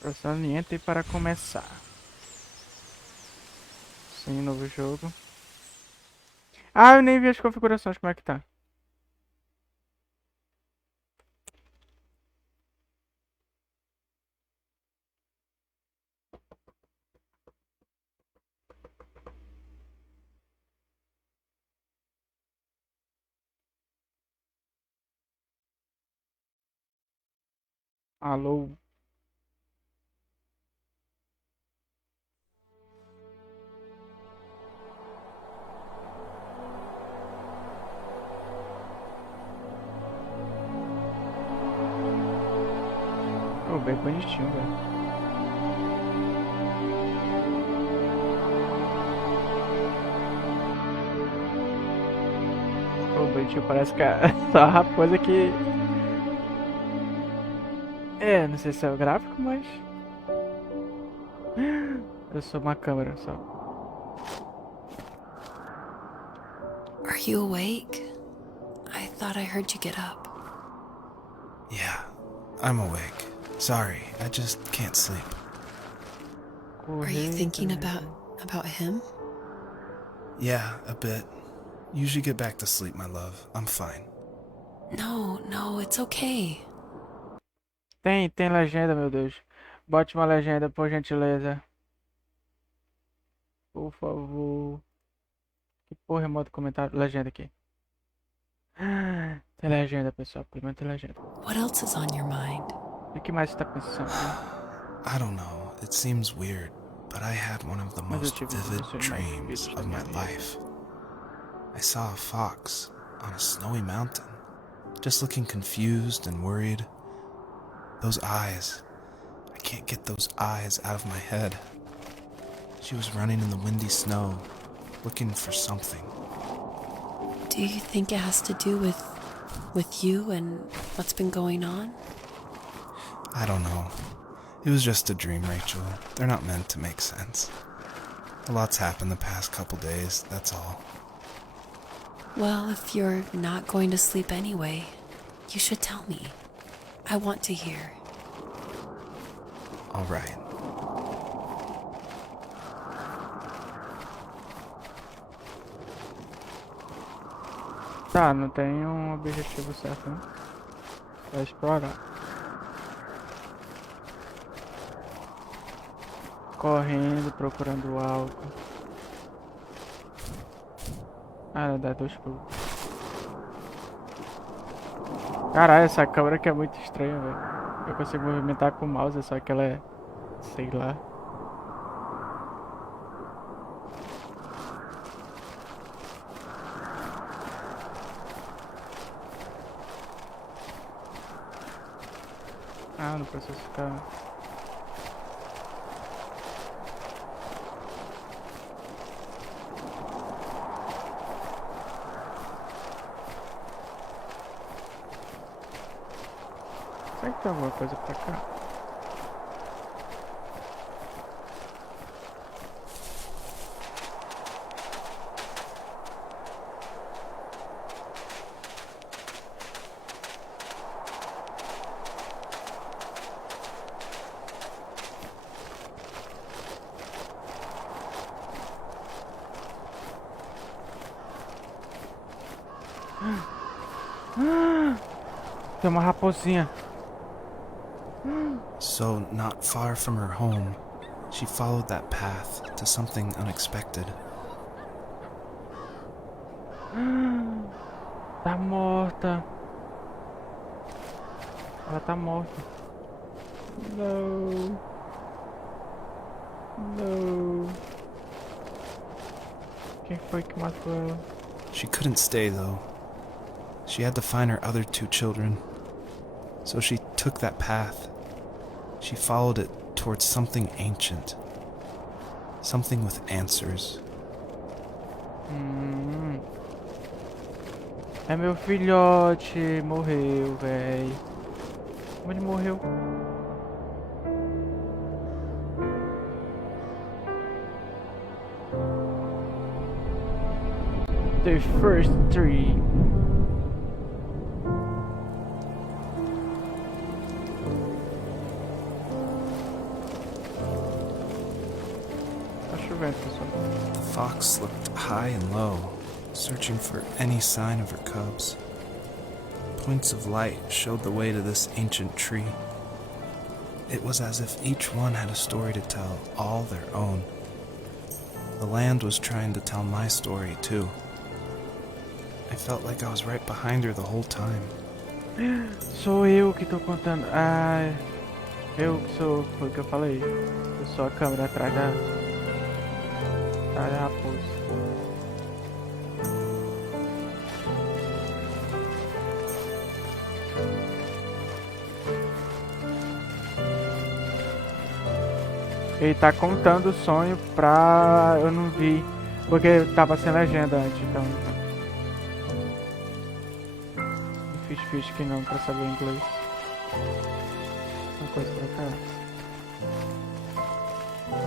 Processamento e para começar. Sim, novo jogo. Ah, eu nem vi as configurações, como é que tá. Alô. Oh, bem bonitinho, velho. Oh, bonitinho, parece que é só a raposa que... É, não sei se é o gráfico, mas... Eu sou uma câmera só. Are you awake? I thought I heard you get up. Yeah, I'm awake. Sorry, I just can't sleep. Are you thinking about him? Yeah, a bit. Usually get back to sleep, my love. I'm fine. No, it's okay. Tem legenda, meu Deus. Bote uma legenda, por gentileza. Por favor. Que porra é modo comentário? Legenda aqui. Tem legenda, pessoal. Pelo menos tem legenda. What else is on your mind? O que mais você tá pensando, né? I don't know, it seems weird, but I had one of the Mas eu most tive vivid impressões mais dreams vívidas da of minha my vida. life. I saw a fox on a snowy mountain, just looking confused and worried. Those eyes. I can't get those eyes out of my head. She was running in the windy snow, looking for something. Do you think it has to do with you and what's been going on? I don't know. It was just a dream, Rachel. They're not meant to make sense. A lot's happened the past couple days, that's all. Well, if you're not going to sleep anyway, you should tell me. I want to hear. All right. Tá, não tem um objetivo certo, né? Vai explorar. Correndo, procurando algo. Ah, dá 2 pulos. Caralho, essa câmera aqui é muito estranha, velho. Eu consigo movimentar com o mouse, só que ela é... sei lá. Ah, não preciso ficar... Será que tem alguma coisa pra cá? Tem uma raposinha. So, not far from her home, she followed that path to something unexpected. Tá morta. Ela tá morta. Não. Não. Quem foi que matou ela? She couldn't stay, though. She had to find her other 2 children. So she took that path. She followed it towards something ancient. Something with answers. É meu filhote. Morreu, véi. Como ele morreu? The first tree. chovendo, pessoal. The fox looked high and low, searching for any sign of her cubs. Points of light showed the way to this ancient tree. It was as if each one had a story to tell, all their own. The land was trying to tell my story, too. I felt like I was right behind her the whole time. Sou eu que tô contando. Ah, eu que sou. Foi o que eu falei. Eu sou a câmera atrás da raposa. Ele tá contando o sonho pra... Eu não vi. Porque tava sem legenda antes, então... Não fiz ficha aqui não pra saber inglês. Uma coisa pra cá.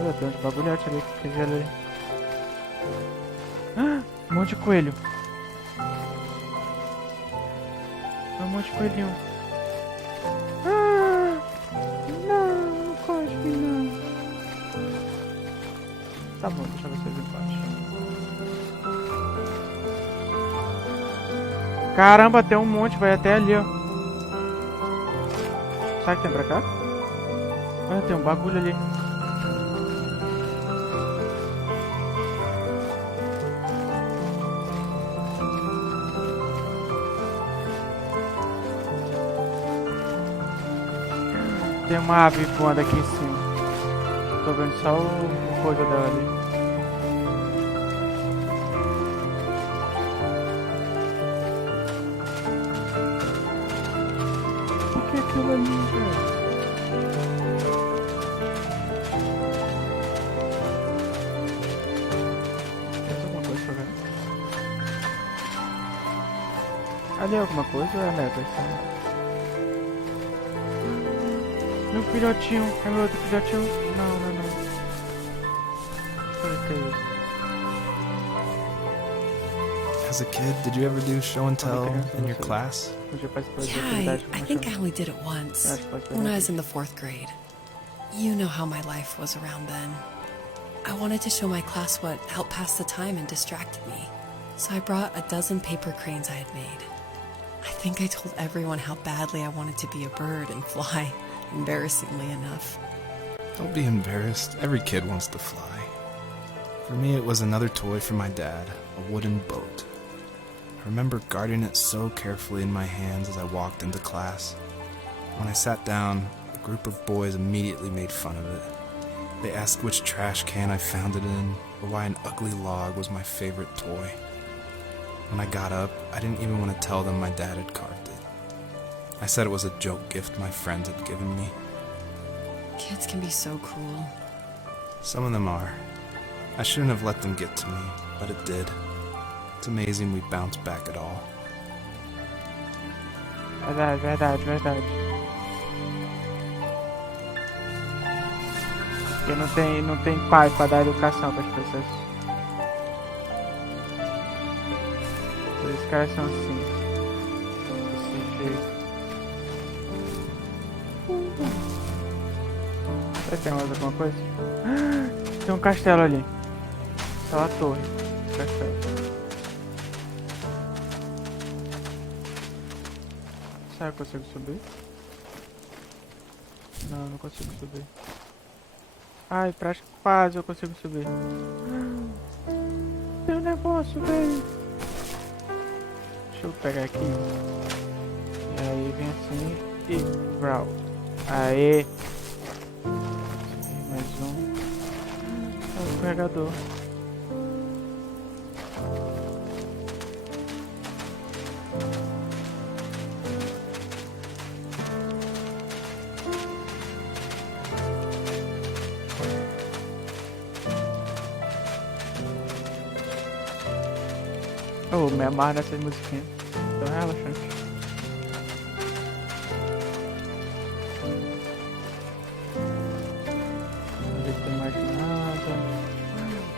Olha, tem uns bagulhotes ali que eu queria ler. Ah, um monte de coelho. Um monte de coelhinho. Ah, não cospe não. Tá bom, deixa vocês embaixo. Caramba, tem um monte, vai até ali, ó. Sabe que tem pra cá? Olha, tem um bagulho ali. Tem uma ave voando aqui em cima. Tô vendo só o coisa dela ali. O que é aquilo ali, velho? Tem alguma coisa pra ver? Ali é alguma coisa ou é neve? Meu filhotinho, é meu outro filhotinho. Não. O que é isso? As a kid, did you ever do show and tell in your class? Yeah, I think I only did it once, when I was in the 4th grade. You know how my life was around then. I wanted to show my class what helped pass the time and distracted me. So I brought a dozen paper cranes I had made. I think I told everyone how badly I wanted to be a bird and fly, embarrassingly enough. Don't be embarrassed. Every kid wants to fly. For me, it was another toy from my dad, a wooden boat. I remember guarding it so carefully in my hands as I walked into class. When I sat down, a group of boys immediately made fun of it. They asked which trash can I found it in, or why an ugly log was my favorite toy. When I got up, I didn't even want to tell them my dad had carved it. I said it was a joke gift my friends had given me. Kids can be so cruel. Some of them are. I shouldn't have let them get to me, but it did. It's amazing we bounced back at all. Verdade. Porque não tem pai pra dar educação pras pessoas. Esses caras são assim. Desse jeito. Será que tem mais alguma coisa? Tem um castelo ali. Só a torre. Castelo. Será que eu consigo subir? Não consigo subir. Ai, quase eu consigo subir. Tem um negócio, velho. Deixa eu pegar aqui. E aí vem assim e brau. Aê. Mais um. É o carregador. Oh, me amarro nessas musiquinhas. Então é relaxante. Não ver se tem mais nada.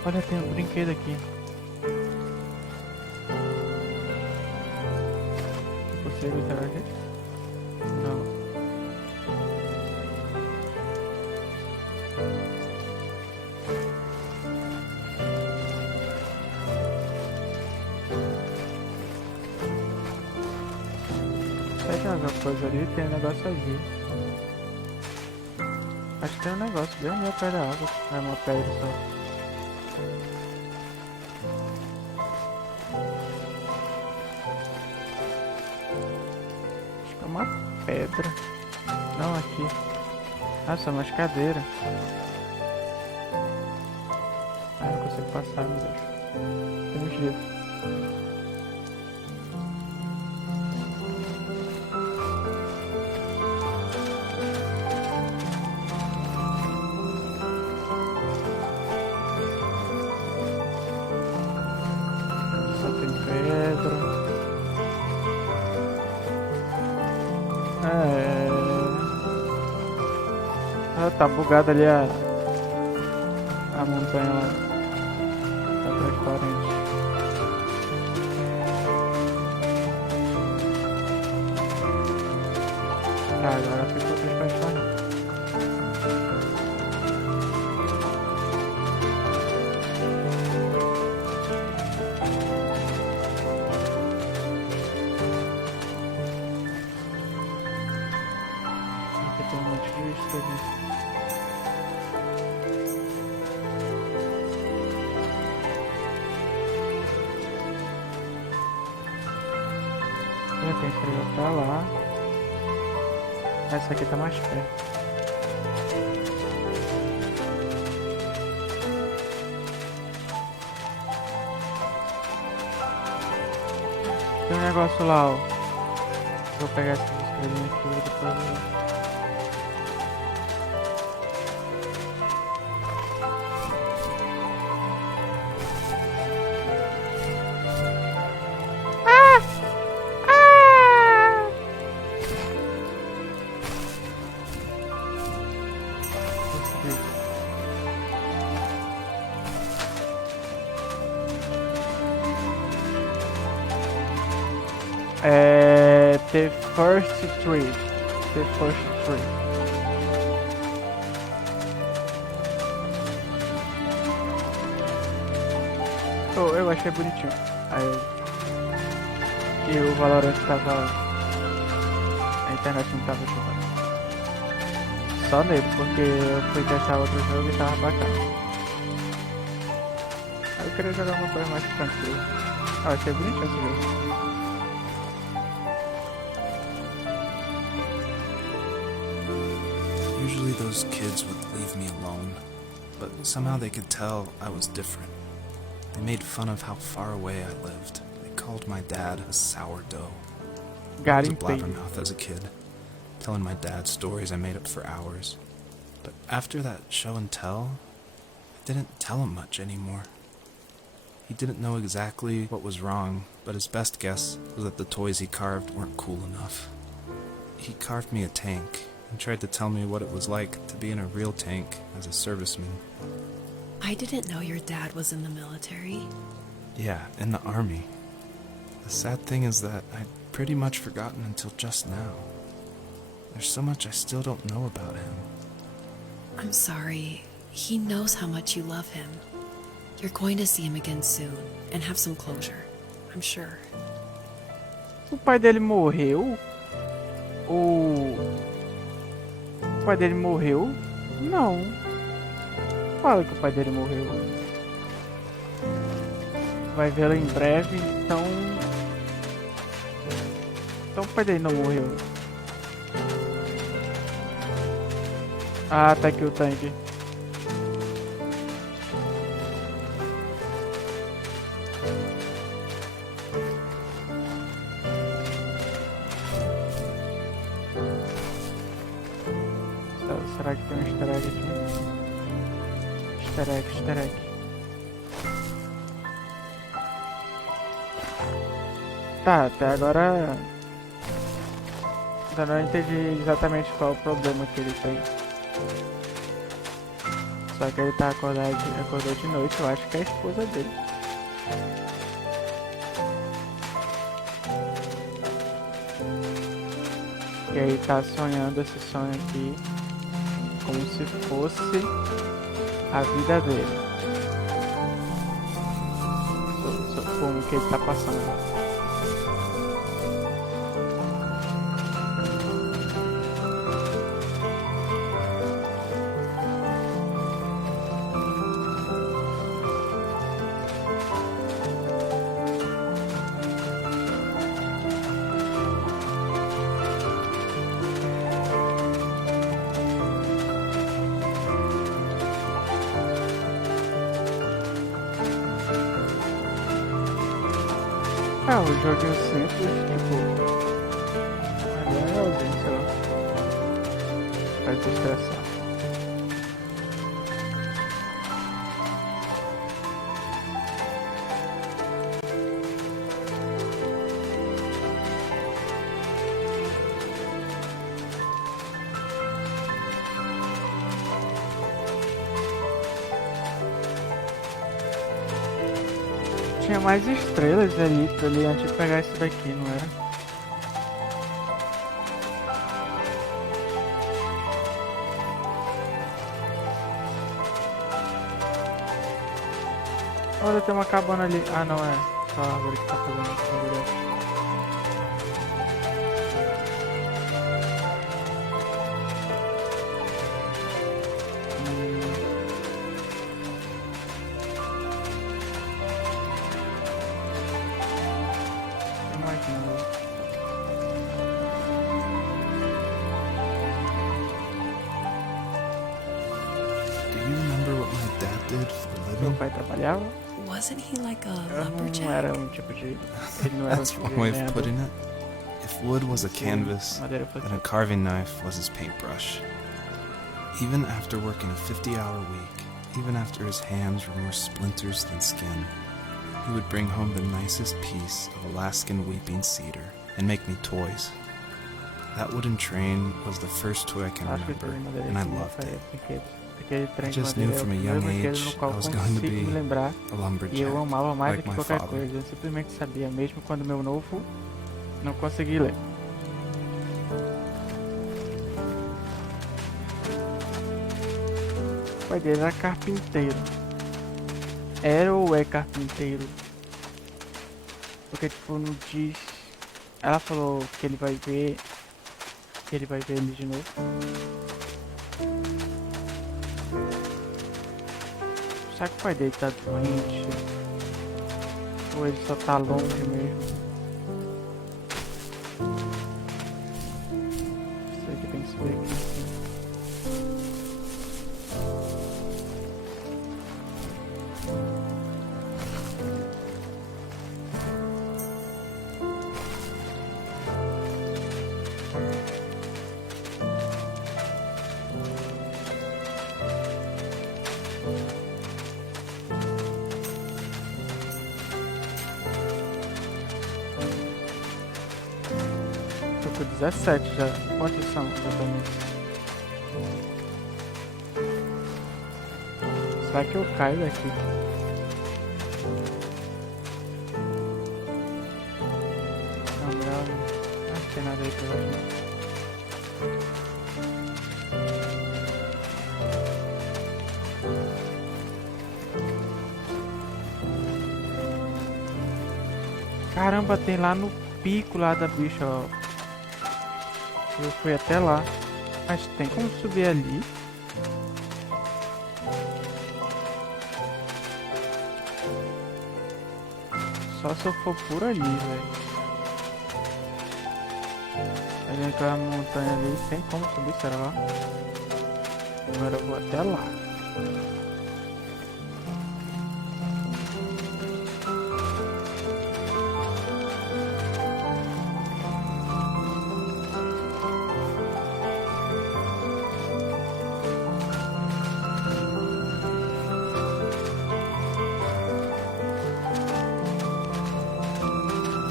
Olha, tem um brinquedo aqui. Você vai interagir? Não. outra coisa ali, tem um negócio azul. Acho que tem um negócio bem no pé da água. É uma pedra só. Acho que é uma pedra. Não, aqui. Ah, são umas cadeiras. Ah, eu consigo passar, meu Deus. Tem um jeito. Só tem pedra. Ah, tá bugada ali a montanha lá. Tá transparente. Tá, agora ficou transparente. Aqui tem um monte de estrelinha. Tem estrela pra lá. Essa aqui tá mais perto. Tem um negócio lá, ó. Vou pegar essas estrelinhas aqui e depois eu... The first tree. The first tree. Oh, eu achei bonitinho. Aí que o Valorant tava... A internet não tava jogando. Só nele, porque eu fui testar outro jogo e tava bacana. Aí eu queria jogar uma coisa mais tranquila. Ah, achei bonitinho esse jogo. Usually those kids would leave me alone, but somehow they could tell I was different. They made fun of how far away I lived. They called my dad a sourdough. I was a blabbermouth as a kid, telling my dad stories I made up for hours. But after that show and tell, I didn't tell him much anymore. He didn't know exactly what was wrong, but his best guess was that the toys he carved weren't cool enough. He carved me a tank and tried to tell me what it was like to be in a real tank as a serviceman. I didn't know your dad was in the military. Yeah, in the army. The sad thing is that I'd pretty much forgotten until just now. There's so much I still don't know about him. I'm sorry. He knows how much you love him. You're going to see him again soon and have some closure, I'm sure. O pai dele morreu? O pai dele morreu? Não. Fala que o pai dele morreu. Vai vê-lo em breve, então... Então o pai dele não morreu. Ah, tá aqui o tanque. Será que tem um easter egg aqui? Easter egg. Tá, até agora... Ainda não entendi exatamente qual é o problema que ele tem. Só que ele tá acordou de noite, eu acho que é a esposa dele. E aí tá sonhando esse sonho aqui como se fosse a vida dele. Como que ele tá passando. Ah, o joguinho simples, tipo... É bem legalzinho, sei lá. Faz desestressar. Tinha mais estrelas ali antes de pegar esse daqui, não era? Olha, tem uma cabana ali. Ah, não é. Só a árvore que tá fazendo isso. Tem mais nada. Do you remember what my dad did for a Meu living? pai trabalhava. Wasn't he like a Eu não lumberjack? era um tipo de... Ele não era um That's tipo one de way of lenhador. putting it. If wood was a Se canvas, madeira fosse... and a carving knife was his paintbrush. Even after working a 50-hour week, even after his hands were more splinters than skin, he would bring home the nicest piece of Alaskan weeping cedar and make me toys. That wooden train was the first toy I can Acho que remember, tem madeira and I aqui, né? loved it. Brinquedos. Aquele trem I de just knew madeira é o from a primeiro young brinquedo age no qual I was eu going to consigo me be lembrar. a E eu lumberjack, amava mais like do que my qualquer father. coisa. Eu simplesmente sabia, mesmo quando meu novo não consegui ler. O pai dele era carpinteiro. Era ou é carpinteiro? Porque tipo, não diz. Ela falou que ele vai ver. Que ele vai ver ele de novo. Será que o pai dele tá doente? Ou ele só tá longe mesmo? Isso aqui tem que subir aqui. Tô com 17 já. Quantos são exatamente? Será que eu caio daqui? Não, melhor não. Não tem nada aí pra baixo. Caramba, tem lá no pico lá da bicha, ó. Eu fui até lá. Mas tem como subir ali? Só se eu for por ali, velho. Ali naquela montanha ali, tem como subir, será lá? Agora eu vou até lá.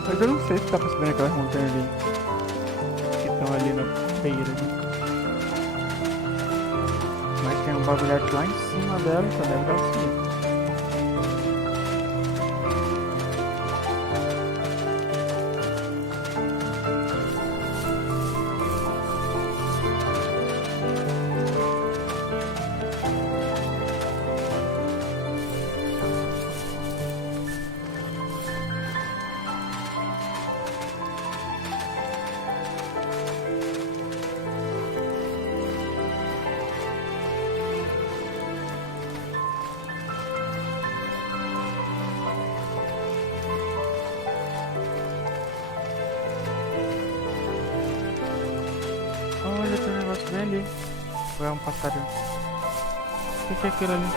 Mas eu não sei se dá pra subir naquelas montanhas ali. Que estão ali na beira ali. Mas tem um bagulhete lá em cima dela, então deve dar pra subir. Olha, tem um negócio bem ali. Ou é um passarinho? O que é aquilo ali?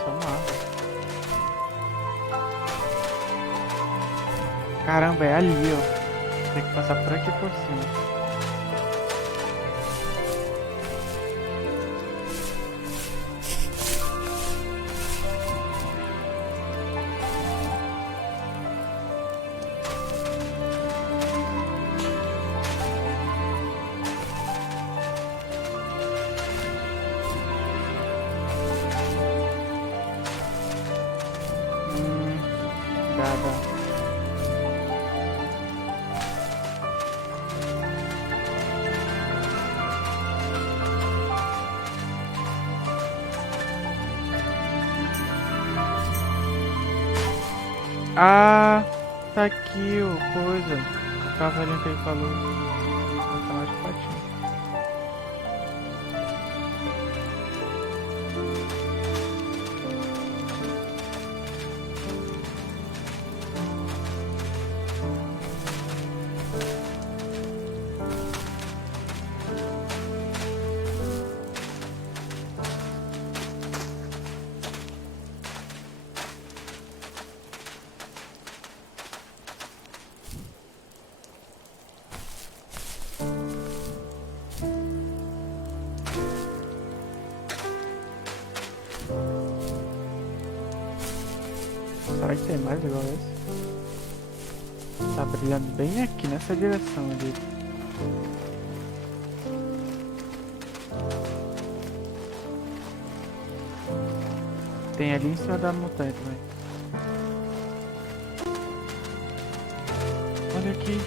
isso é uma árvore. Caramba, é ali, ó. Tem que passar por aqui por cima. Dá. Ah, tá aqui o coisa. O cavalinho que ele falou. Tá mais patinho. Será que tem mais igual esse? Tá brilhando bem aqui nessa direção ali. Tem ali em cima da montanha também. Olha aqui.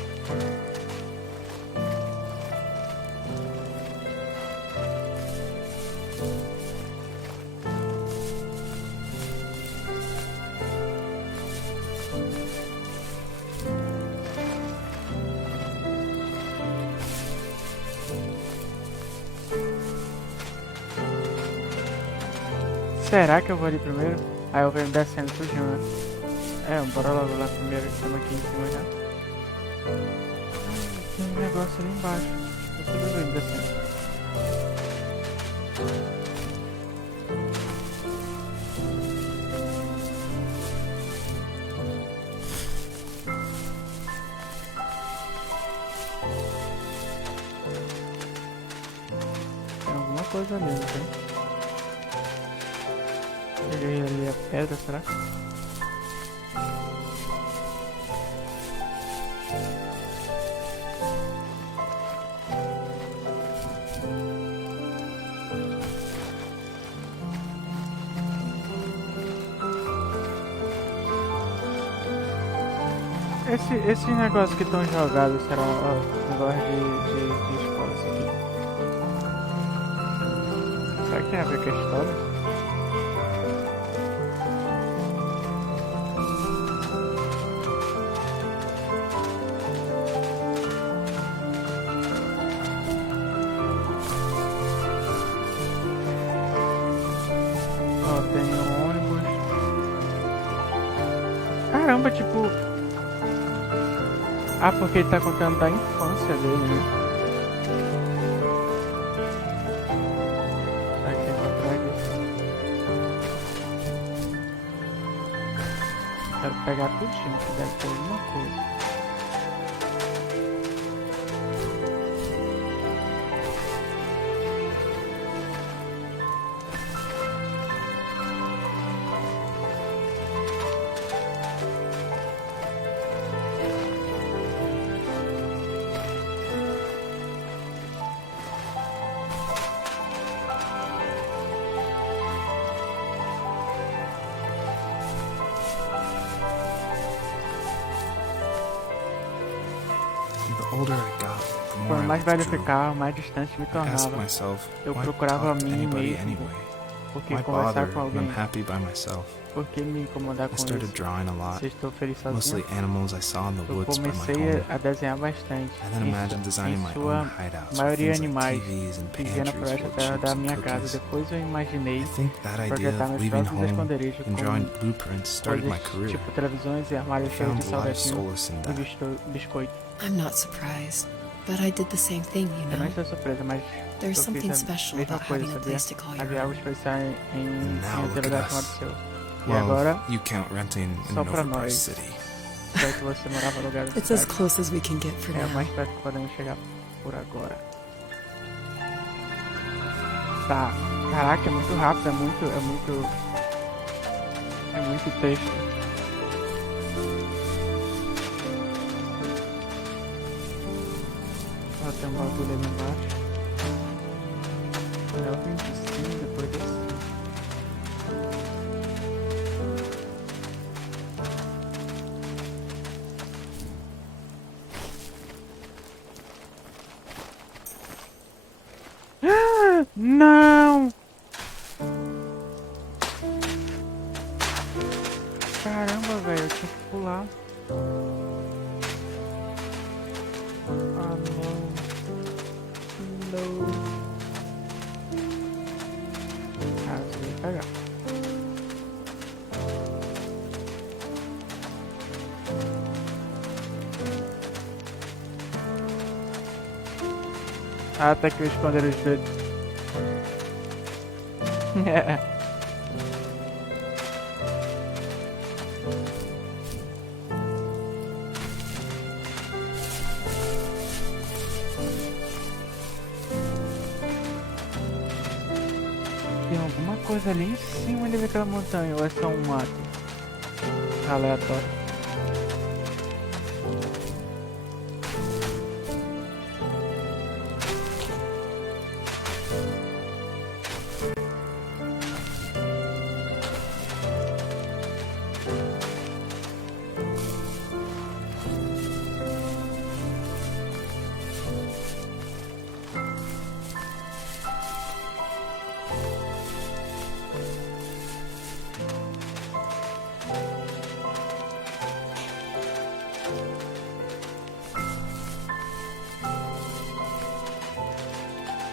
Será que eu vou ali primeiro? Aí eu venho descendo tudinho, né? É, bora logo lá primeiro, estamos aqui em cima já. Tem um negócio ali embaixo. Eu tô vendo descendo. Tem alguma coisa ali, não tem? Peguei ali a pedra, será? Esse negócio que estão jogados, será? Ó, negócio de escola, isso aqui. Será que tem a ver com a história? Tem um ônibus. Caramba, tipo... Ah, porque ele tá contando da infância dele, né? Aqui encontrar isso. Quero pegar tudinho, que deve ter alguma coisa. Quanto mais velho eu ficava, mais distante me tornava. Eu procurava a mim mesmo. Por que conversar com alguém? Por que me incomodar com isso? Se estou feliz sozinho? Eu comecei a desenhar bastante. Em sua maioria animais. Vivia na floresta perto da minha casa. Depois eu imaginei projetar meus próprios esconderijos com coisas tipo televisões e armários cheios de salgadinho e biscoito. I'm not surprised. But I did the same thing, you Eu não know. estou surpresa, mas There's eu something fiz a special mesma about coisa, having a sabia? place to call your Havia algo own. especial em Now ter look lugar at chamado us. seu. E Well, agora, you count renting in só an pra overpriced nós, city. já que você morava no lugar da It's as cidade. close as we can get for É o mais now. perto que podemos chegar por agora. Tá. Caraca, é muito rápido, é muito texto. Ó, tem um bagulho ali embaixo. É o 25, depois desse. Não! Caramba, velho, eu tinha que pular. Ah, não. Não. Ah, você vai pegar. Ah, até que eu esconder os dedos. Tem alguma coisa ali em cima daquela montanha, ou é só um mato aleatório?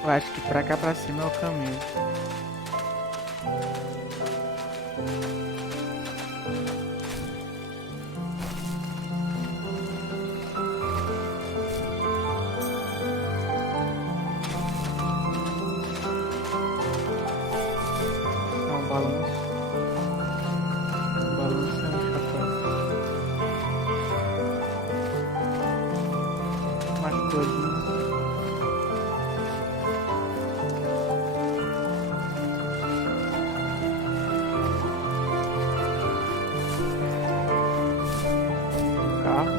Eu acho que pra cá pra cima é o caminho. É um balanço. Um balanço é um chapéu. Mais coisinhas. Carro.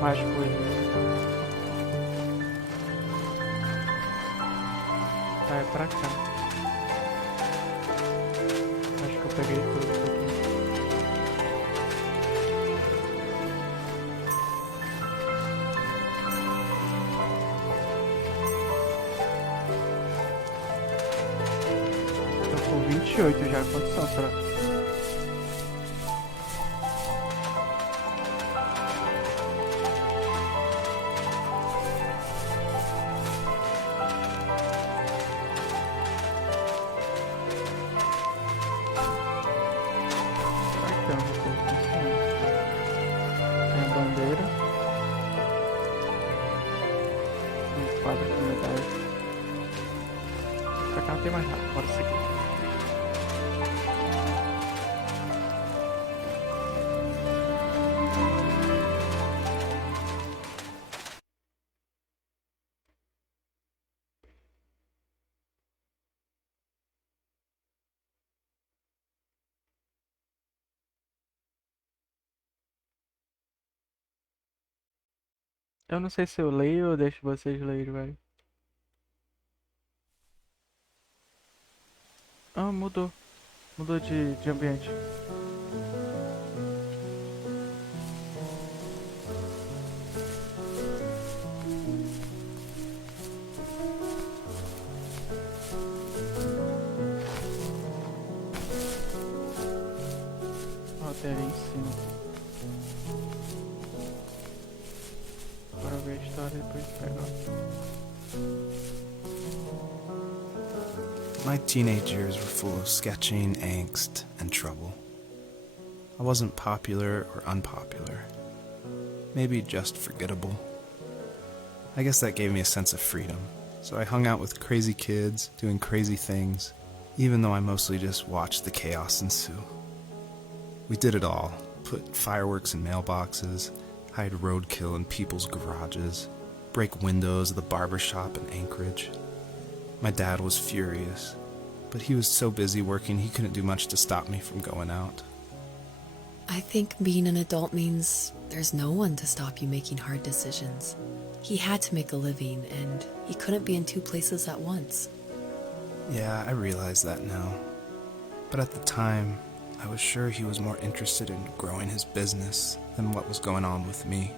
Mais coisas. Tá, é pra cá. Acho que eu peguei tudo aqui. Tô com 28 já. Quantos são, será? Será que tem alguma coisa aqui em cima? Tem a bandeira. 24 de medalha. Pra cá não tem mais nada. Bora seguir. Eu não sei se eu leio ou deixo vocês lerem, velho. Ah, mudou. Mudou de ambiente. Ó, tem ali em cima. Bora ver a história e depois pegar. My teenage years were full of sketching, angst, and trouble. I wasn't popular or unpopular. Maybe just forgettable. I guess that gave me a sense of freedom, so I hung out with crazy kids, doing crazy things, even though I mostly just watched the chaos ensue. We did it all. Put fireworks in mailboxes, hide roadkill in people's garages, break windows of the barber shop in Anchorage. My dad was furious, but he was so busy working he couldn't do much to stop me from going out. I think being an adult means there's no one to stop you making hard decisions. He had to make a living, and he couldn't be in two places at once. Yeah, I realize that now. But at the time, I was sure he was more interested in growing his business than what was going on with me.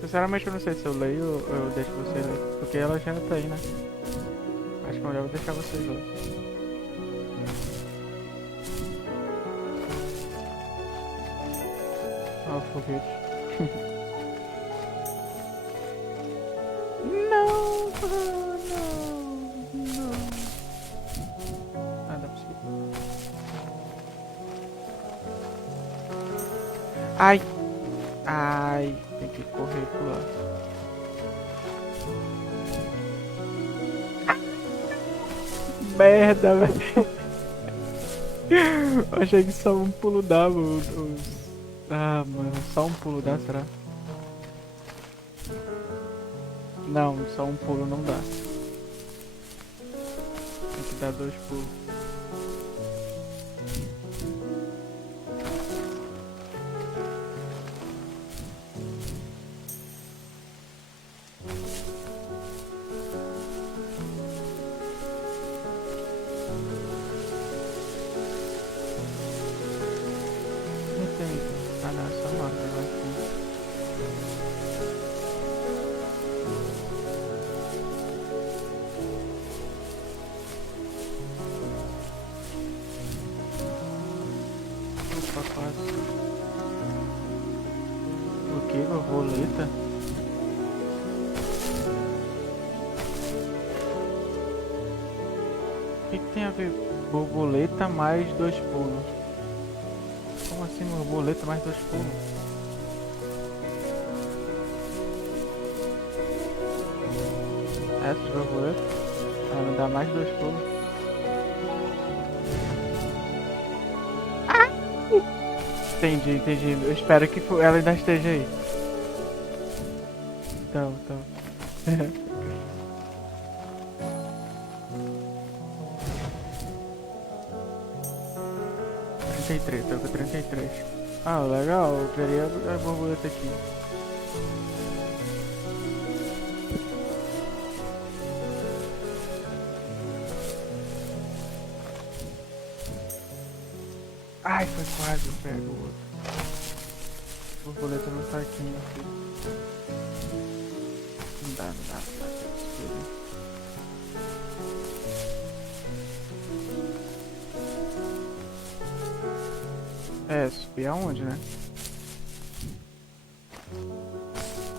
Sinceramente eu não sei se eu leio ou eu deixo você ler, porque ela já tá aí, né? Acho que eu vou deixar vocês ler. Ó, o foguete. Não! Não! Ah, dá pra seguir. Ai! Ai! Tem que correr e pular. Merda, velho! Eu achei que só um pulo dava os... Ah, mano, só um pulo dá, será? Não, só um pulo não dá. Tem que dar 2 pulos. Não tem. Ah, não, é só uma árvore aqui. Opa, quase. O que? Borboleta? O que tem a ver borboleta mais 2 pulos? Como assim borboleta mais 2 pulos? Essas borboletas? Ela me dá mais 2 pulos. Entendi. Eu espero que ela ainda esteja aí. Então. 33, tô com 33. Ah, legal, eu queria a borboleta aqui. Ai, foi quase, eu pego o outro. A borboleta não tá aqui, meu filho. Não dá. Espera. É, subir aonde, né?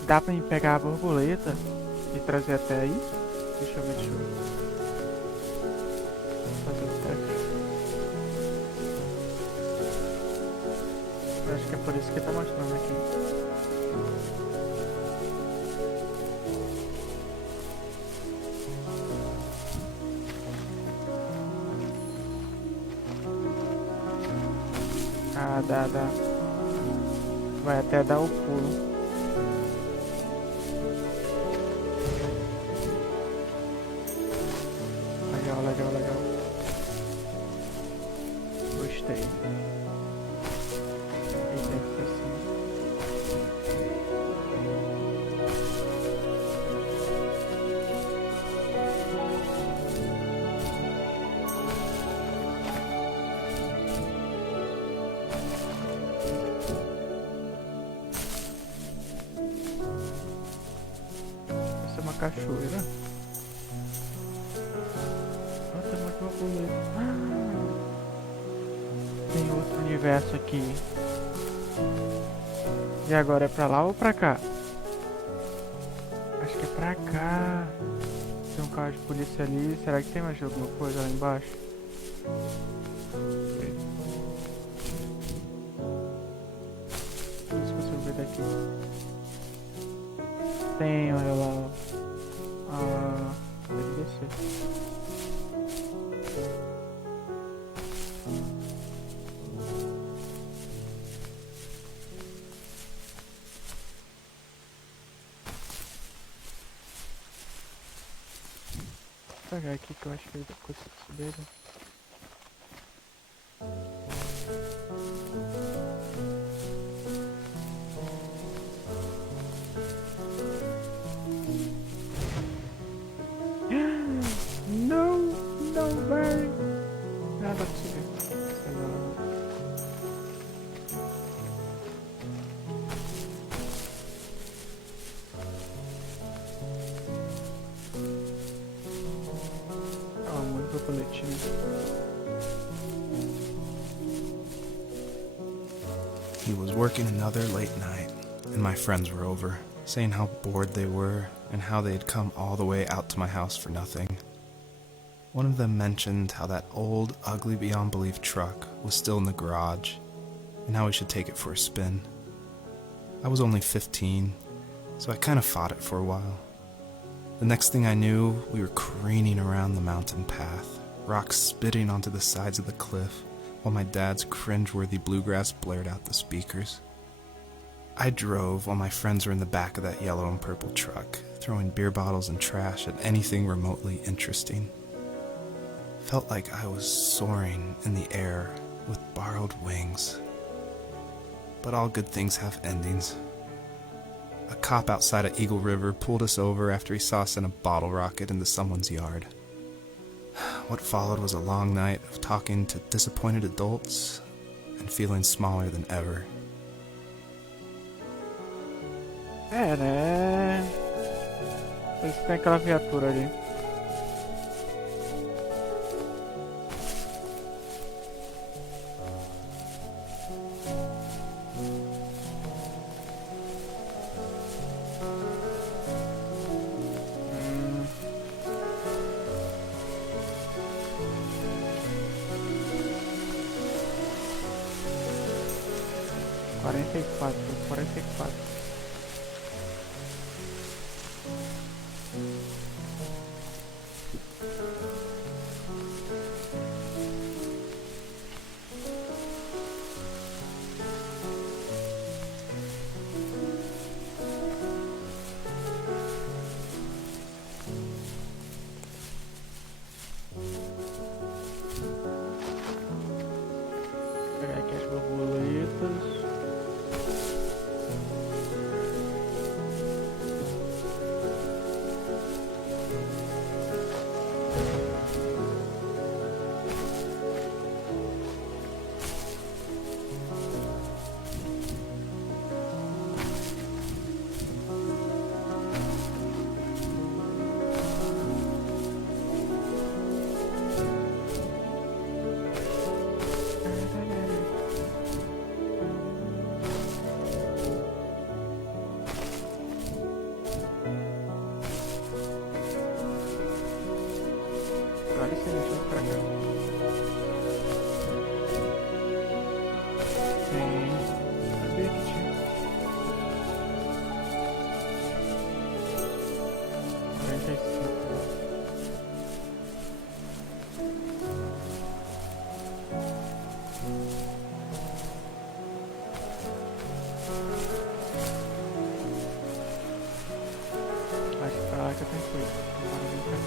Dá pra mim pegar a borboleta e trazer até aí? Deixa eu ver. Fazer o teste. Eu acho que é por isso que tá mostrando aqui. Ah, dá. Vai até dar o pulo. Legal. Gostei. E tem que ser assim. Essa é uma cachoeira. Tem outro universo aqui. E agora é pra lá ou pra cá? Acho que é pra cá. Tem um carro de polícia ali. Será que tem mais alguma coisa lá embaixo? Não sei se você ver daqui. Tem, olha lá. Ah, pode descer. Vou pegar aqui que eu acho que eu consigo subir. Não, não vai. Ah, dá pra subir. Muito coletivo. He was working another late night, and my friends were over, saying how bored they were and how they had come all the way out to my house for nothing. One of them mentioned how that old, ugly beyond belief truck was still in the garage, and how we should take it for a spin. I was only 15, so I kind of fought it for a while. The next thing I knew, we were careening around the mountain path, rocks spitting onto the sides of the cliff, while my dad's cringe-worthy bluegrass blared out the speakers. I drove while my friends were in the back of that yellow and purple truck, throwing beer bottles and trash at anything remotely interesting. Felt like I was soaring in the air with borrowed wings. But all good things have endings. A cop outside of Eagle River pulled us over after he saw us in a bottle rocket into someone's yard. What followed was a long night of talking to disappointed adults and feeling smaller than ever. Né? Eles têm aquela viatura ali. Quarenta e quatro. Vou pegar aqui as borboletas. Agora sim, deixa eu pra cá. Sim, sabia que tinha. 45. Acho que pra lá que eu tenho que ir. Agora vem pra cá.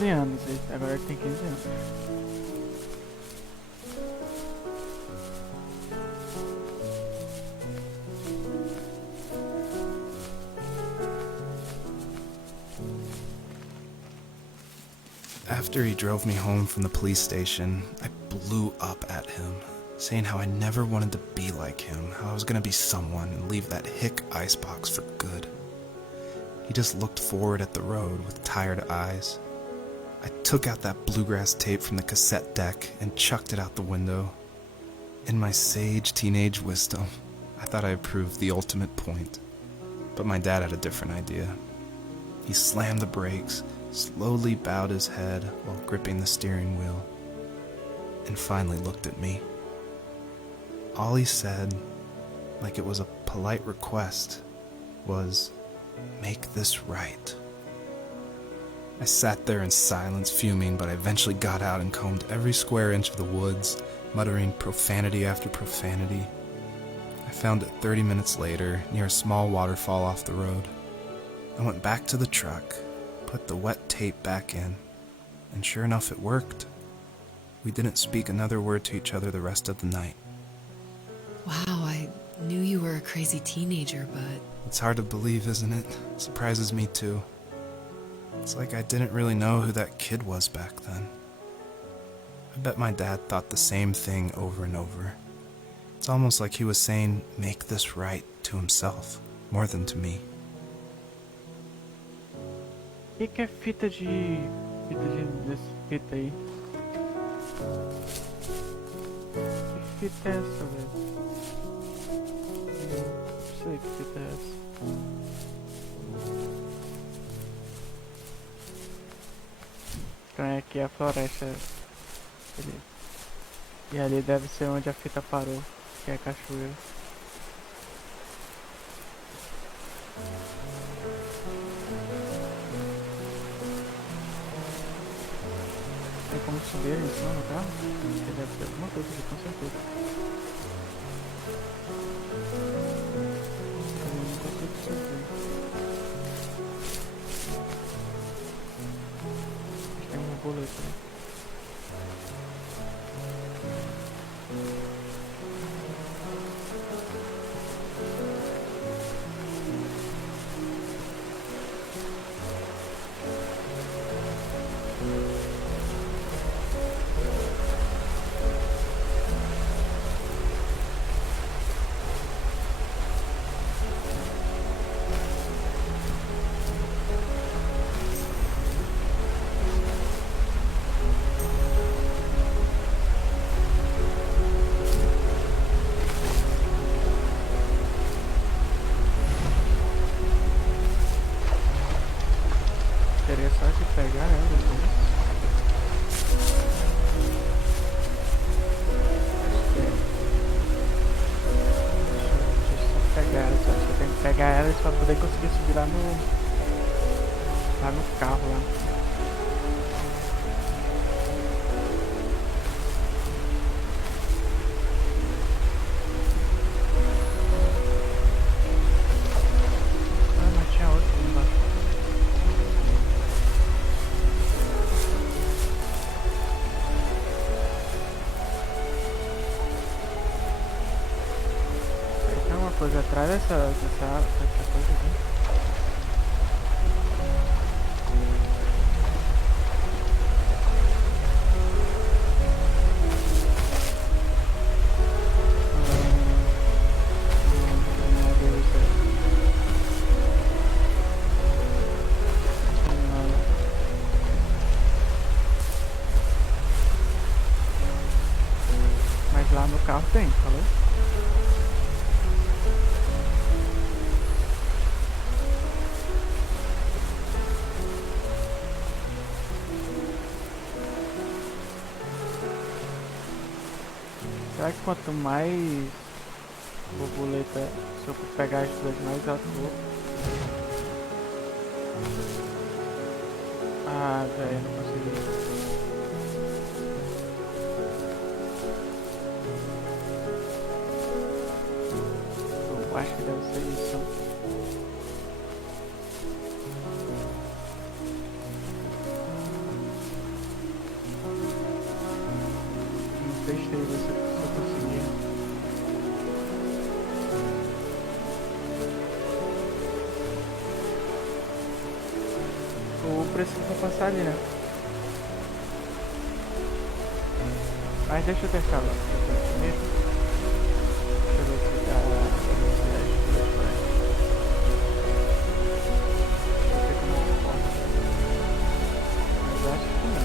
Anos, agora ele tem 15 anos. After he drove me home from the police station, I blew up at him, saying how I never wanted to be like him, how I was gonna be someone and leave that hick icebox for good. He just looked forward at the road with tired eyes, I took out that bluegrass tape from the cassette deck and chucked it out the window. In my sage teenage wisdom, I thought I proved the ultimate point. But my dad had a different idea. He slammed the brakes, slowly bowed his head while gripping the steering wheel, and finally looked at me. All he said, like it was a polite request, was, "Make this right." I sat there in silence, fuming, but I eventually got out and combed every square inch of the woods, muttering profanity after profanity. I found it 30 minutes later, near a small waterfall off the road. I went back to the truck, put the wet tape back in, and sure enough it worked. We didn't speak another word to each other the rest of the night. Wow, I knew you were a crazy teenager, but... It's hard to believe, isn't it? Surprises me too. It's like I didn't really know who that kid was back then. I bet my dad thought the same thing over and over. It's almost like he was saying, "Make this right," to himself, more than to me. O que é fita de... fita aí? Que fita é essa, velho? Não sei que fita é essa. Então é aqui a floresta. Beleza. E ali deve ser onde a fita parou, que é a cachoeira. Tem como subir ali em cima do carro? Porque deve ter alguma coisa aqui, com certeza. Eu não consigo subir. Mas tem uma boleta, né? Interessante pegar ela, né? Deixa eu só pegar ela, só que eu tenho que pegar ela pra poder conseguir subir lá no carro lá. Ah, mas tinha outro ali embaixo. Coisa atrás dessa coisa aqui. Mas lá no carro tem, falou? Será que quanto mais borboleta, se eu pegar as duas mais alto vou? Ah, velho, não consegui. Eu acho que deve ser isso. Não testei se eu conseguir. Ou preciso passar ali, né? Mas deixa eu testar lá primeiro. Deixa eu ver se dá velocidade de duas coisas. Deixa eu ver como eu posso. Mas eu acho que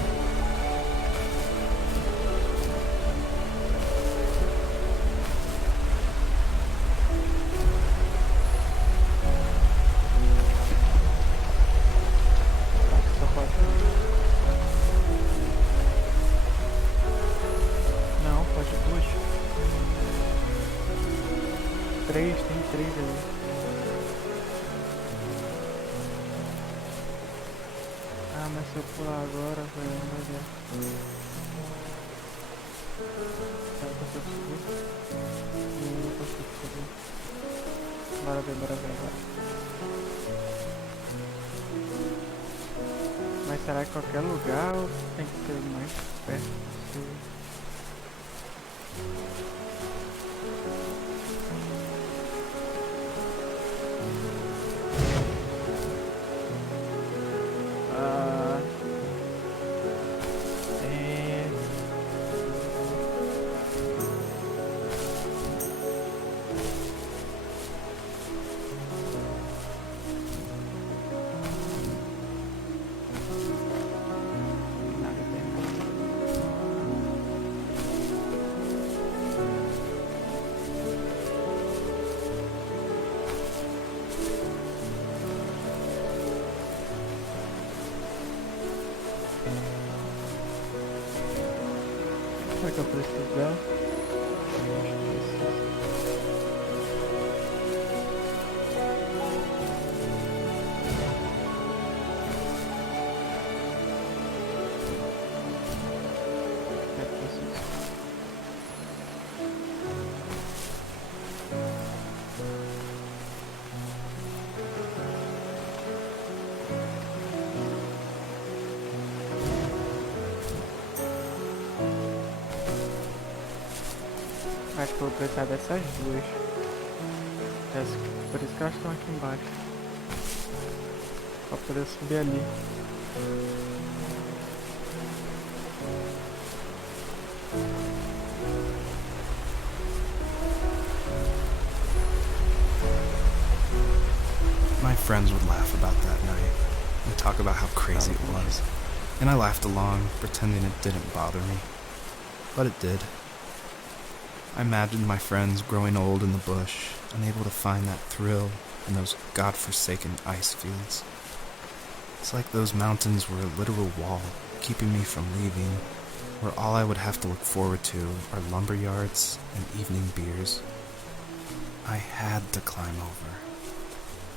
três ali. Ah, mas se eu pular agora, velho, não vai dar. Tá, eu consigo subir? Não consigo subir. Bora ver. Mas será que qualquer lugar ou tem que ser mais perto possível? Ah, é... Nada tem. Será que eu preciso dela? Acho que preciso. É preciso. Acho que eu vou precisar dessas duas. Por isso que elas estão aqui embaixo. Pra poder subir ali. My friends would laugh about that night and talk about how crazy it was, and I laughed along, pretending it didn't bother me. But it did. I imagined my friends growing old in the bush, unable to find that thrill in those godforsaken ice fields. It's like those mountains were a literal wall, keeping me from leaving, where all I would have to look forward to are lumber yards and evening beers. I had to climb over.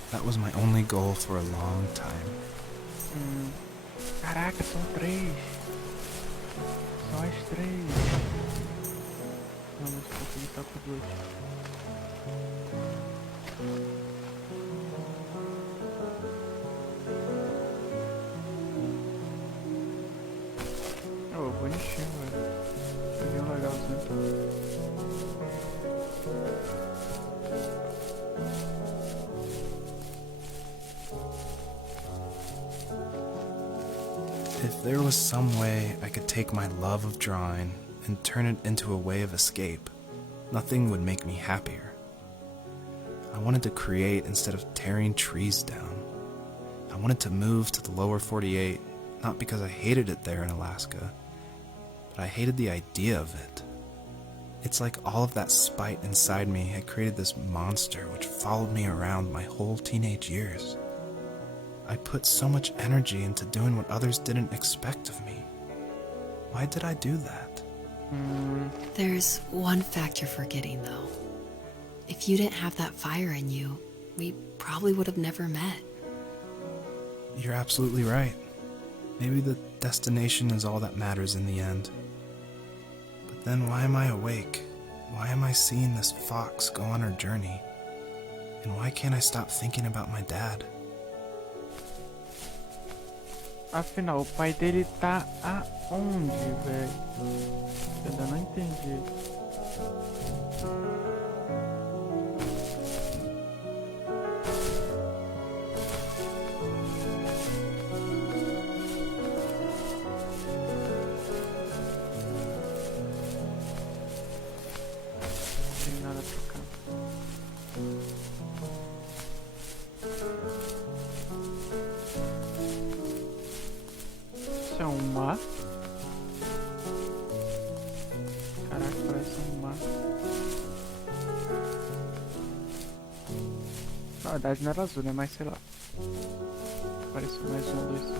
That was my only goal for a long time. Caraca, são três. Só as três. Não, mas eu consegui só com duas. Oh, bonitinho, velho. Bem legalzinho. If there was some way I could take my love of drawing and turn it into a way of escape, nothing would make me happier. I wanted to create instead of tearing trees down. I wanted to move to the lower 48, not because I hated it there in Alaska, but I hated the idea of it. It's like all of that spite inside me had created this monster which followed me around my whole teenage years. I put so much energy into doing what others didn't expect of me. Why did I do that? There's one fact you're forgetting, though. If you didn't have that fire in you, we probably would have never met. You're absolutely right. Maybe the destination is all that matters in the end. But then why am I awake? Why am I seeing this fox go on her journey? And why can't I stop thinking about my dad? Afinal, o pai dele tá aonde, velho? Eu ainda não entendi. Não tem nada pra cá. Isso é um mar? Caraca, parece um mar. Na verdade não era azul, né? Mas sei lá. Parece mais um desses.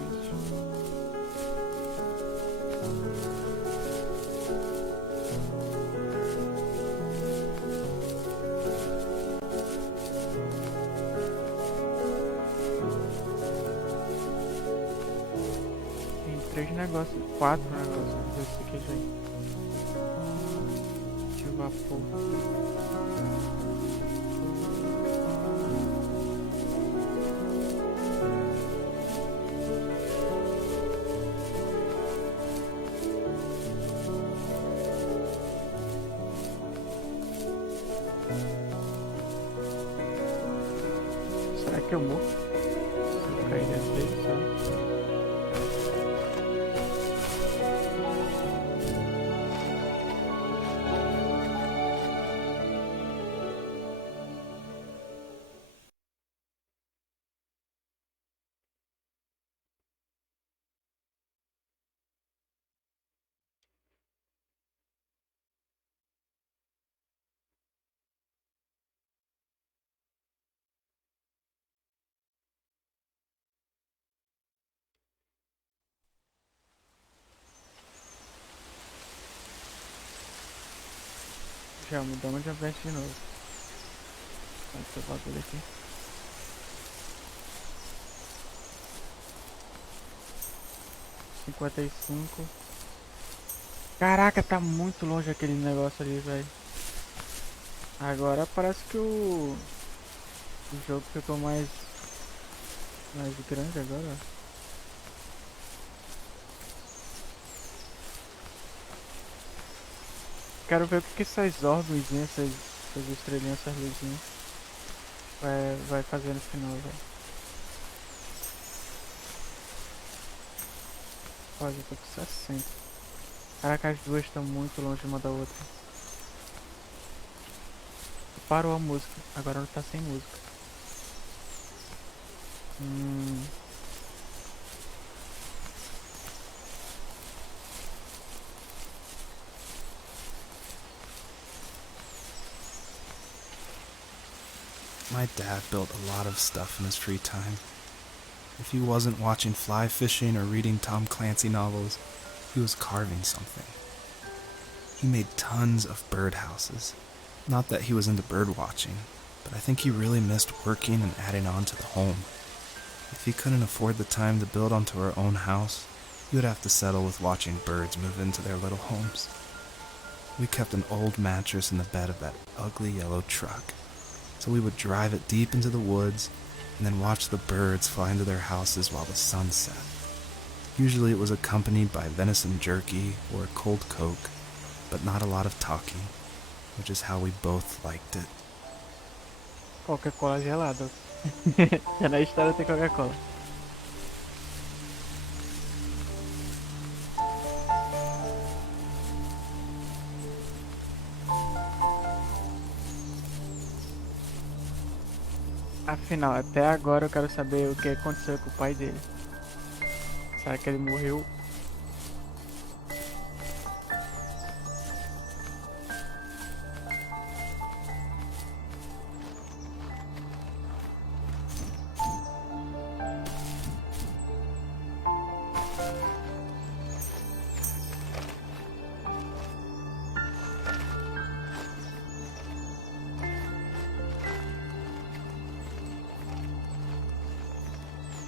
3 negócios, 4 negócios desse aqui já. De vapor. Será que eu morro? Se eu cair dessa aí, sabe? Já mudamos de ambiente de novo. Olha esse bagulho aqui. Cinquenta e cinco. Caraca, tá muito longe aquele negócio ali, velho. Agora parece que o jogo ficou mais grande agora. Quero ver o que essas orbes, essas estrelinhas, essas luzinhas vai fazer no final, velho. Olha, eu tô com 60. Caraca, as duas estão muito longe uma da outra. Parou a música, agora não tá sem música. My dad built a lot of stuff in his free time. If he wasn't watching fly fishing or reading Tom Clancy novels, he was carving something. He made tons of birdhouses. Not that he was into bird watching, but I think he really missed working and adding on to the home. If he couldn't afford the time to build onto our own house, he would have to settle with watching birds move into their little homes. We kept an old mattress in the bed of that ugly yellow truck, so we would drive it deep into the woods and then watch the birds fly into their houses while the sun set. Usually it was accompanied by venison jerky or a cold Coke, but not a lot of talking, which is how we both liked it. Coca-Cola gelada. Já na história tem Coca-Cola. Afinal, até agora eu quero saber o que aconteceu com o pai dele. Será que ele morreu?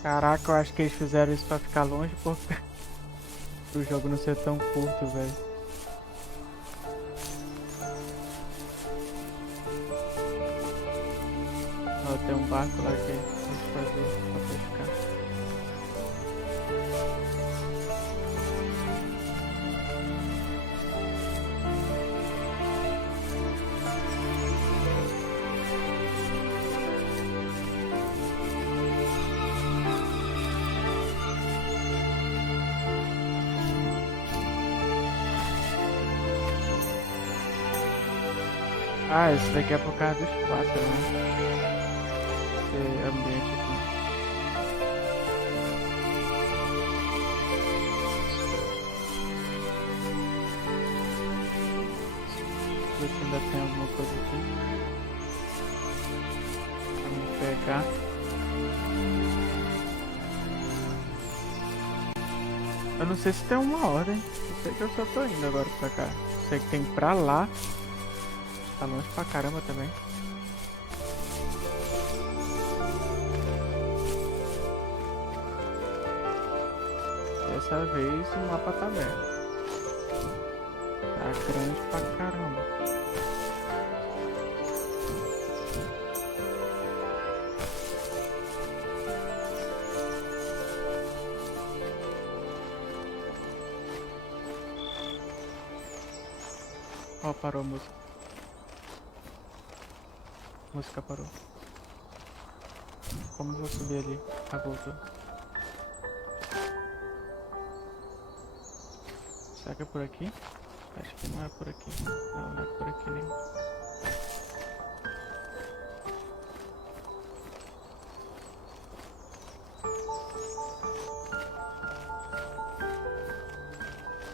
Caraca, eu acho que eles fizeram isso pra ficar longe porque o jogo não ser tão curto, velho. Ó, tem um barco lá que eles fazer pra pescar. Ah, esse daqui é por causa dos pássaros, né? Esse ambiente aqui. Deixa eu ver se ainda tem alguma coisa aqui pra me pegar. Eu não sei se tem uma ordem. Eu sei que eu só tô indo agora pra cá. Eu sei que tem pra lá. Tá longe pra caramba também. Dessa vez o mapa tá aberto. Tá grande pra caramba. Ó, parou a música. A música parou. Como eu vou subir ali? Ah, voltou. Será que é por aqui? Acho que não é por aqui. Não, não é por aqui nem.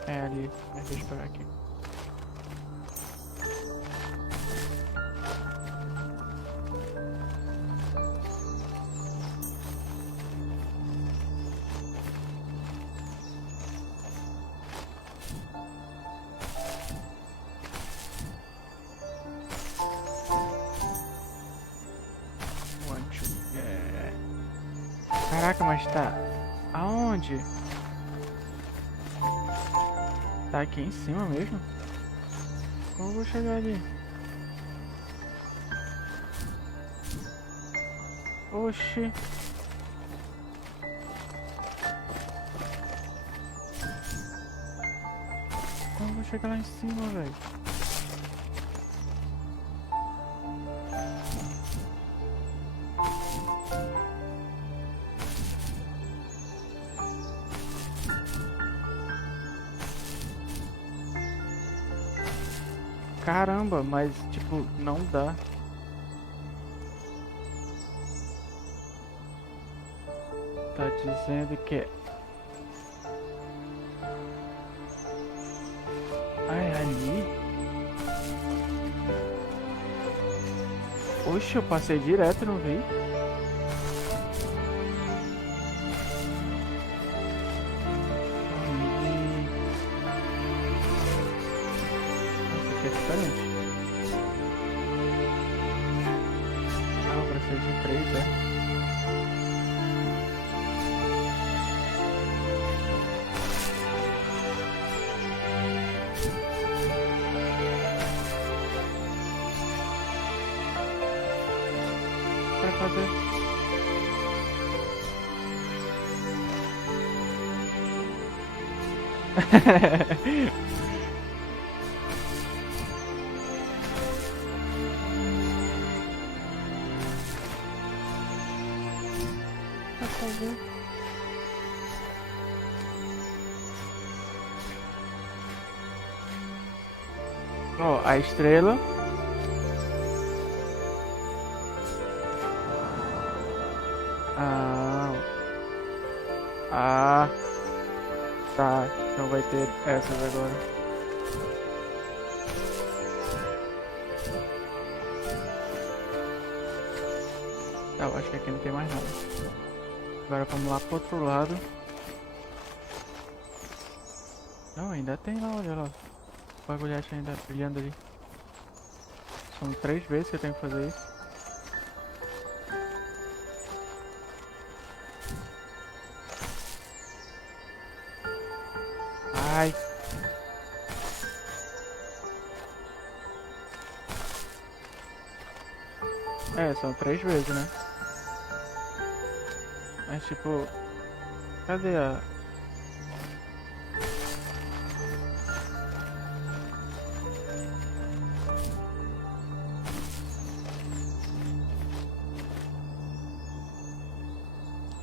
É ali, mas deixa eu pegar aqui. Caraca, mas tá... Aonde? Tá aqui em cima mesmo? Como eu vou chegar ali? Oxi. Como eu vou chegar lá em cima, velho? Caramba, mas tipo, não dá. Tá dizendo que... Ai, ali? Oxe, eu passei direto, não vi? É diferente. Ah, pra ser de 3, é? Vai fazer. Vai fazer. Ó, a estrela. Ah, tá. Então vai ter essas agora. Tá, eu acho que aqui não tem mais nada. Agora vamos lá pro outro lado. Não, ainda tem lá, olha lá. O bagulhete ainda brilhando ali. São 3 vezes que eu tenho que fazer isso. Ai. É, são 3 vezes, né? Mas tipo... Cadê a...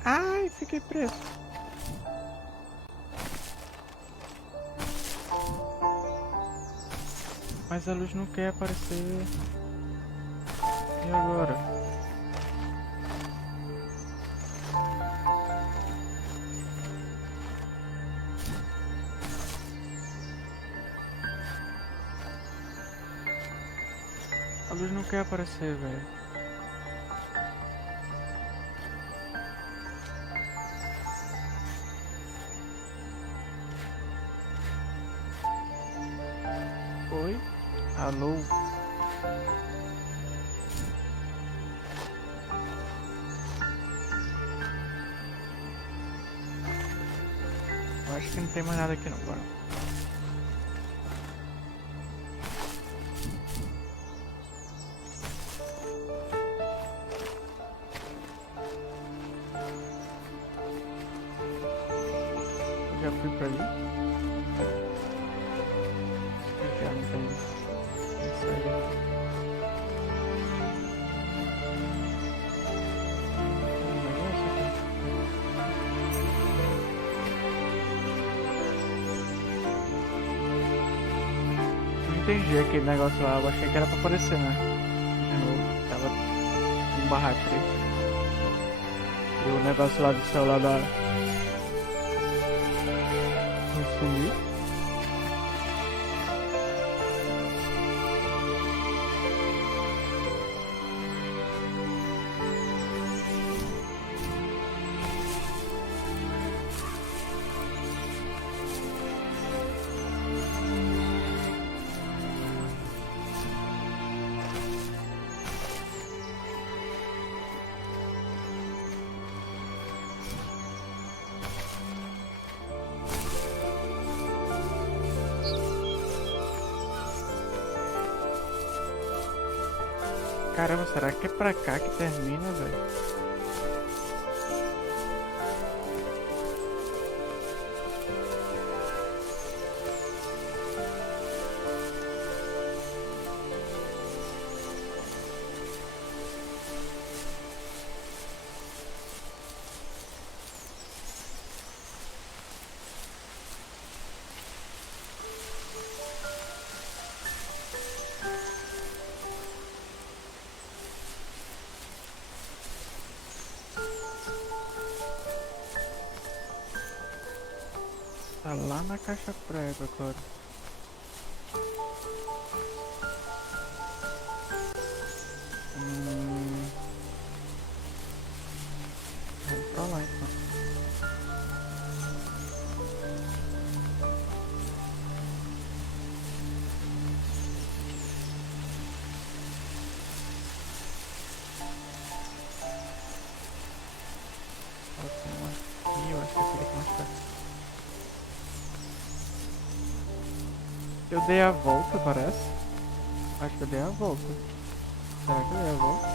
Ai, fiquei preso. Mas a luz não quer aparecer. E agora? A luz não quer aparecer, velho. Oi? Alô? Eu acho que não tem mais nada aqui não, bora. Eu já fui pra ali. Acho que já não tem mensagem. Não entendi aquele negócio lá, eu achei que era pra aparecer, né? De novo, tava um barraco aí. E o negócio lá do celular da... Vai sumir. Caramba, será que é pra cá que termina, velho? Tá lá na caixa prego agora. Vamos pra lá então. Ó, tem uma aqui, eu acho que é aquele aqui mais perto. Eu dei a volta, parece. Acho que eu dei a volta. Será que eu dei a volta?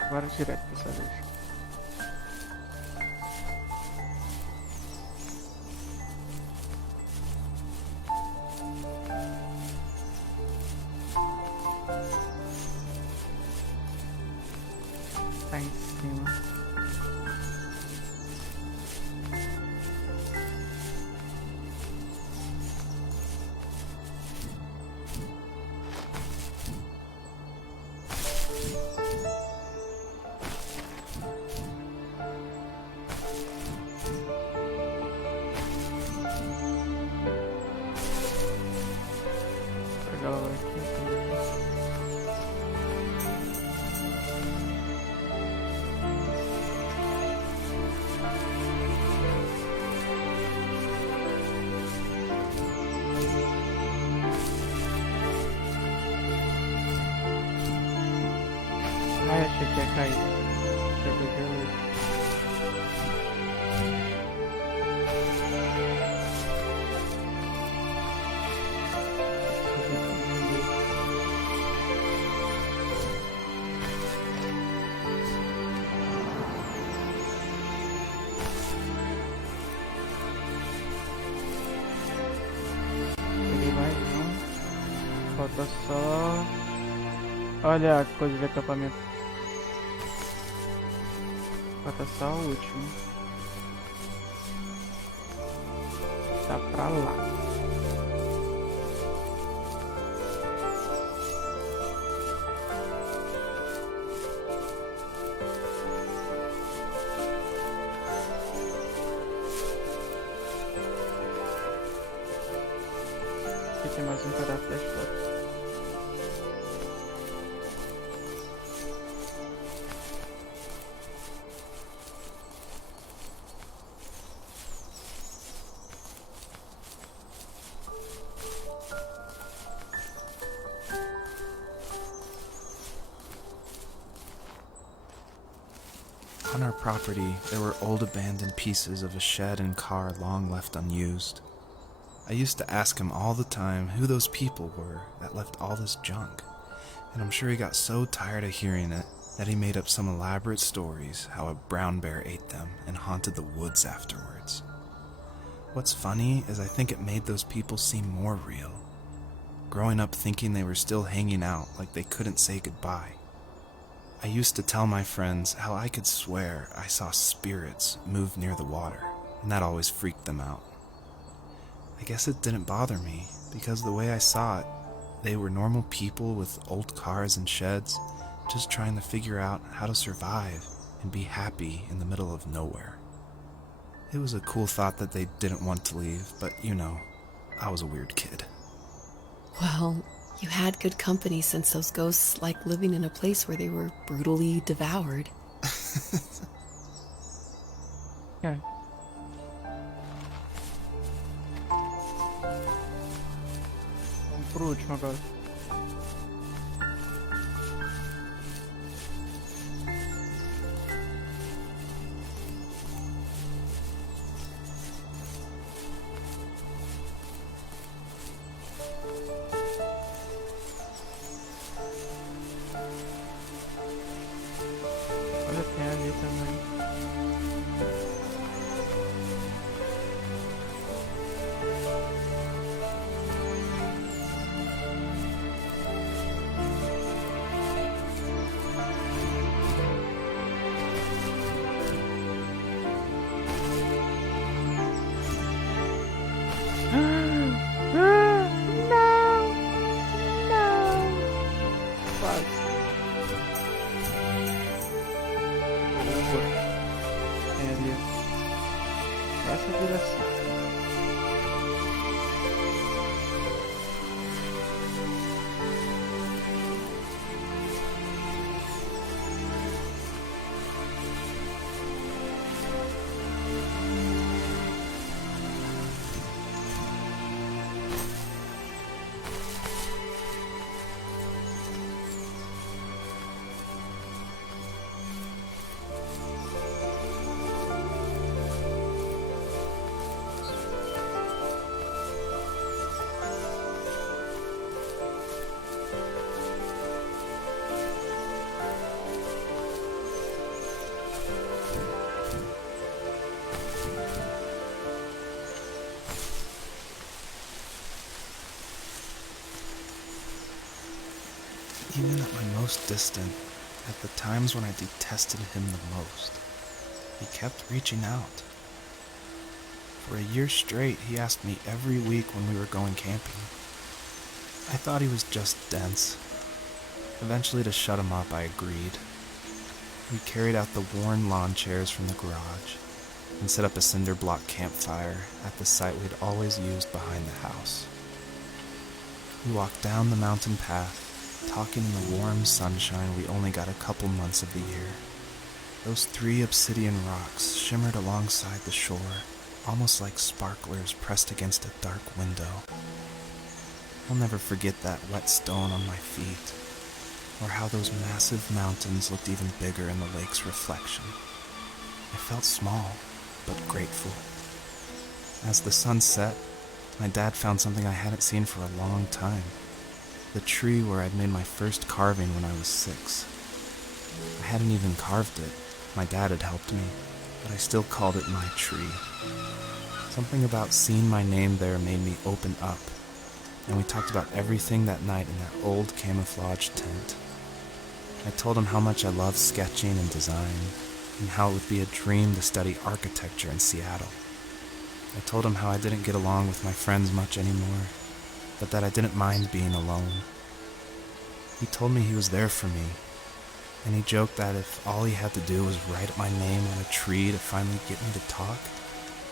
Agora direto dessa vez. Tá em cima. Pegar ela aqui. Ai, achei que ia cair. Pegou de luz. Peguei mais um. Falta só... Olha a coisa de acampamento. Falta só o último. Tá pra lá. Aqui tem mais um pedaço da história. On our property, there were old abandoned pieces of a shed and car long left unused. I used to ask him all the time who those people were that left all this junk, and I'm sure he got so tired of hearing it that he made up some elaborate stories how a brown bear ate them and haunted the woods afterwards. What's funny is I think it made those people seem more real, growing up thinking they were still hanging out like they couldn't say goodbye. I used to tell my friends how I could swear I saw spirits move near the water, and that always freaked them out. I guess it didn't bother me, because the way I saw it, they were normal people with old cars and sheds, just trying to figure out how to survive and be happy in the middle of nowhere. It was a cool thought that they didn't want to leave, but I was a weird kid. Well, you had good company since those ghosts like living in a place where they were brutally devoured. Yeah. Vamos pro último agora. Olha, tem ali também. Essa é a direção. Even at my most distant, at the times when I detested him the most, he kept reaching out. For a year straight, he asked me every week when we were going camping. I thought he was just dense. Eventually, to shut him up, I agreed. We carried out the worn lawn chairs from the garage and set up a cinder block campfire at the site we'd always used behind the house. We walked down the mountain path, talking in the warm sunshine we only got a couple months of the year. Those 3 obsidian rocks shimmered alongside the shore, almost like sparklers pressed against a dark window. I'll never forget that wet stone on my feet, or how those massive mountains looked even bigger in the lake's reflection. I felt small, but grateful. As the sun set, my dad found something I hadn't seen for a long time. The tree where I'd made my first carving when I was 6. I hadn't even carved it. My dad had helped me, but I still called it my tree. Something about seeing my name there made me open up, and we talked about everything that night in that old camouflage tent. I told him how much I loved sketching and design, and how it would be a dream to study architecture in Seattle. I told him how I didn't get along with my friends much anymore, but that I didn't mind being alone. He told me he was there for me, and he joked that if all he had to do was write my name on a tree to finally get me to talk,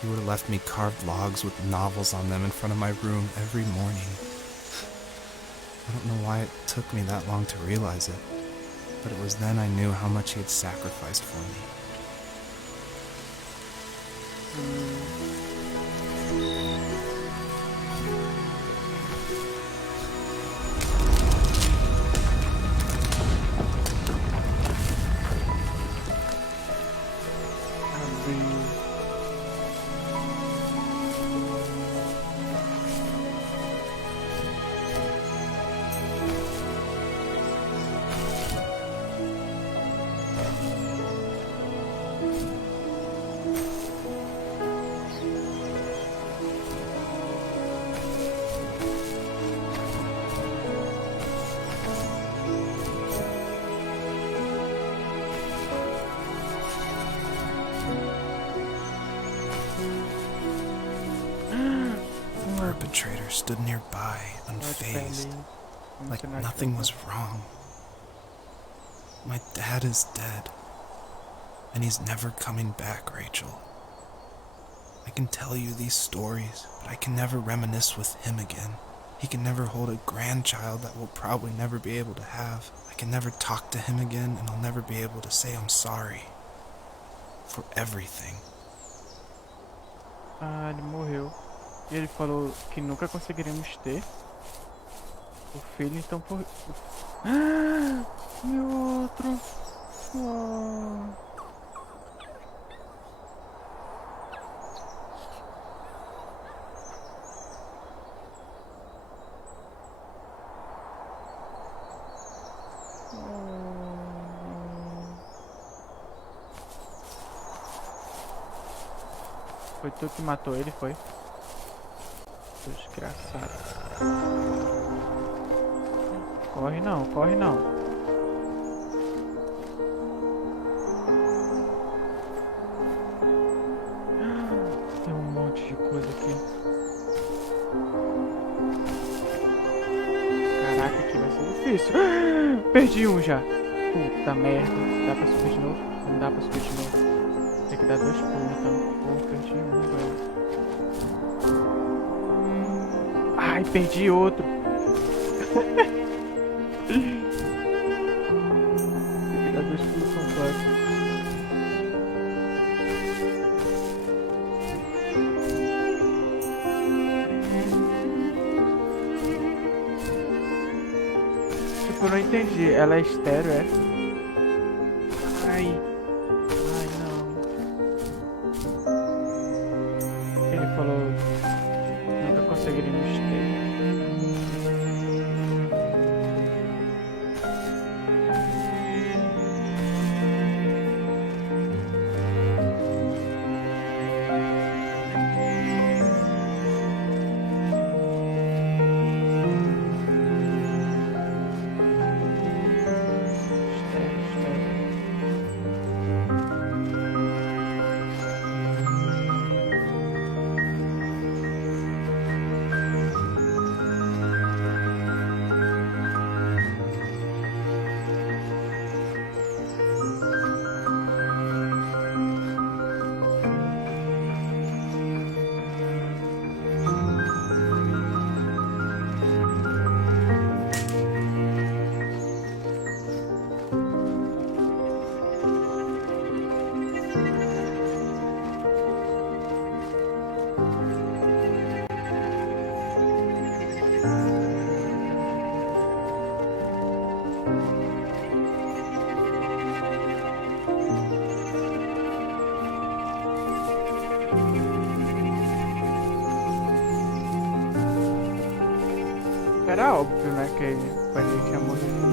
he would have left me carved logs with novels on them in front of my room every morning. I don't know why it took me that long to realize it, but it was then I knew how much he had sacrificed for me. perpetrator stood nearby, unfazed, like nothing was wrong. My dad is dead, and he's never coming back, Rachel. I can tell you these stories, but I can never reminisce with him again. He can never hold a grandchild that we'll probably never be able to have. I can never talk to him again, and I'll never be able to say I'm sorry. For everything. Ah, ele morreu. E ele falou que nunca conseguiríamos ter o filho, então por... Ah, meu outro. Oh. Foi tu que matou ele, foi? Desgraçado. Corre não, corre não. Tem um monte de coisa aqui. Caraca, aqui vai ser difícil. Perdi um já. Puta merda. Dá pra subir de novo? Não dá pra subir de novo. Tem que dar 2 pulos, então. Pô, perdi um, velho. Ai, perdi outro. Tem que dar 2 pulos completos. Tipo, eu não entendi. Ela é estéreo, é? Ai. Ai, não. Ele falou... Nunca conseguiríamos ter. Era óbvio, né, que ele tinha morrido.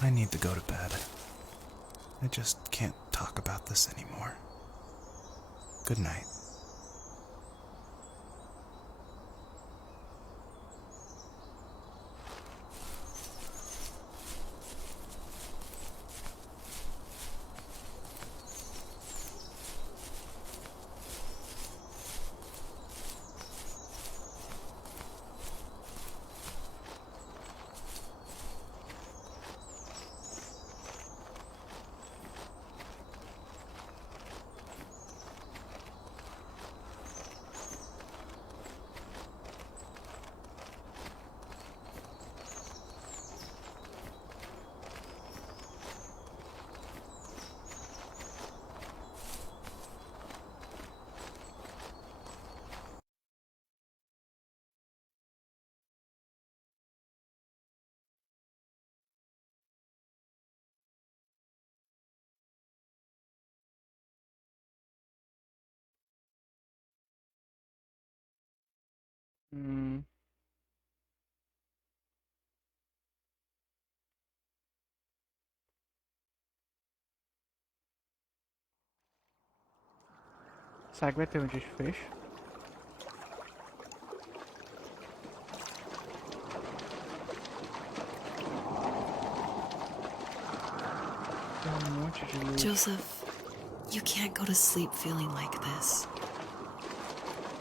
I need to go to bed. I just can't talk about this anymore. Good night. Hum, será que vai ter um desfecho? Tem um monte de luz. Joseph, you can't go to sleep feeling like this.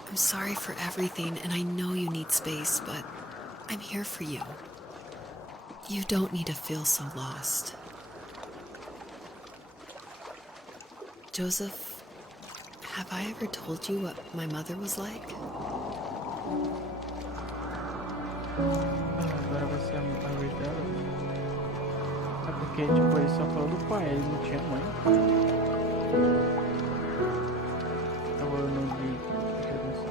I'm sorry for everything, and I know you need space, but I'm here for you. You don't need to feel so lost. Joseph, have I ever told you what my mother was like? Agora vai ser a vez dela. É porque, tipo, ele só falou do pai, ele não tinha mãe. Eu não vi. Deixa eu ver só.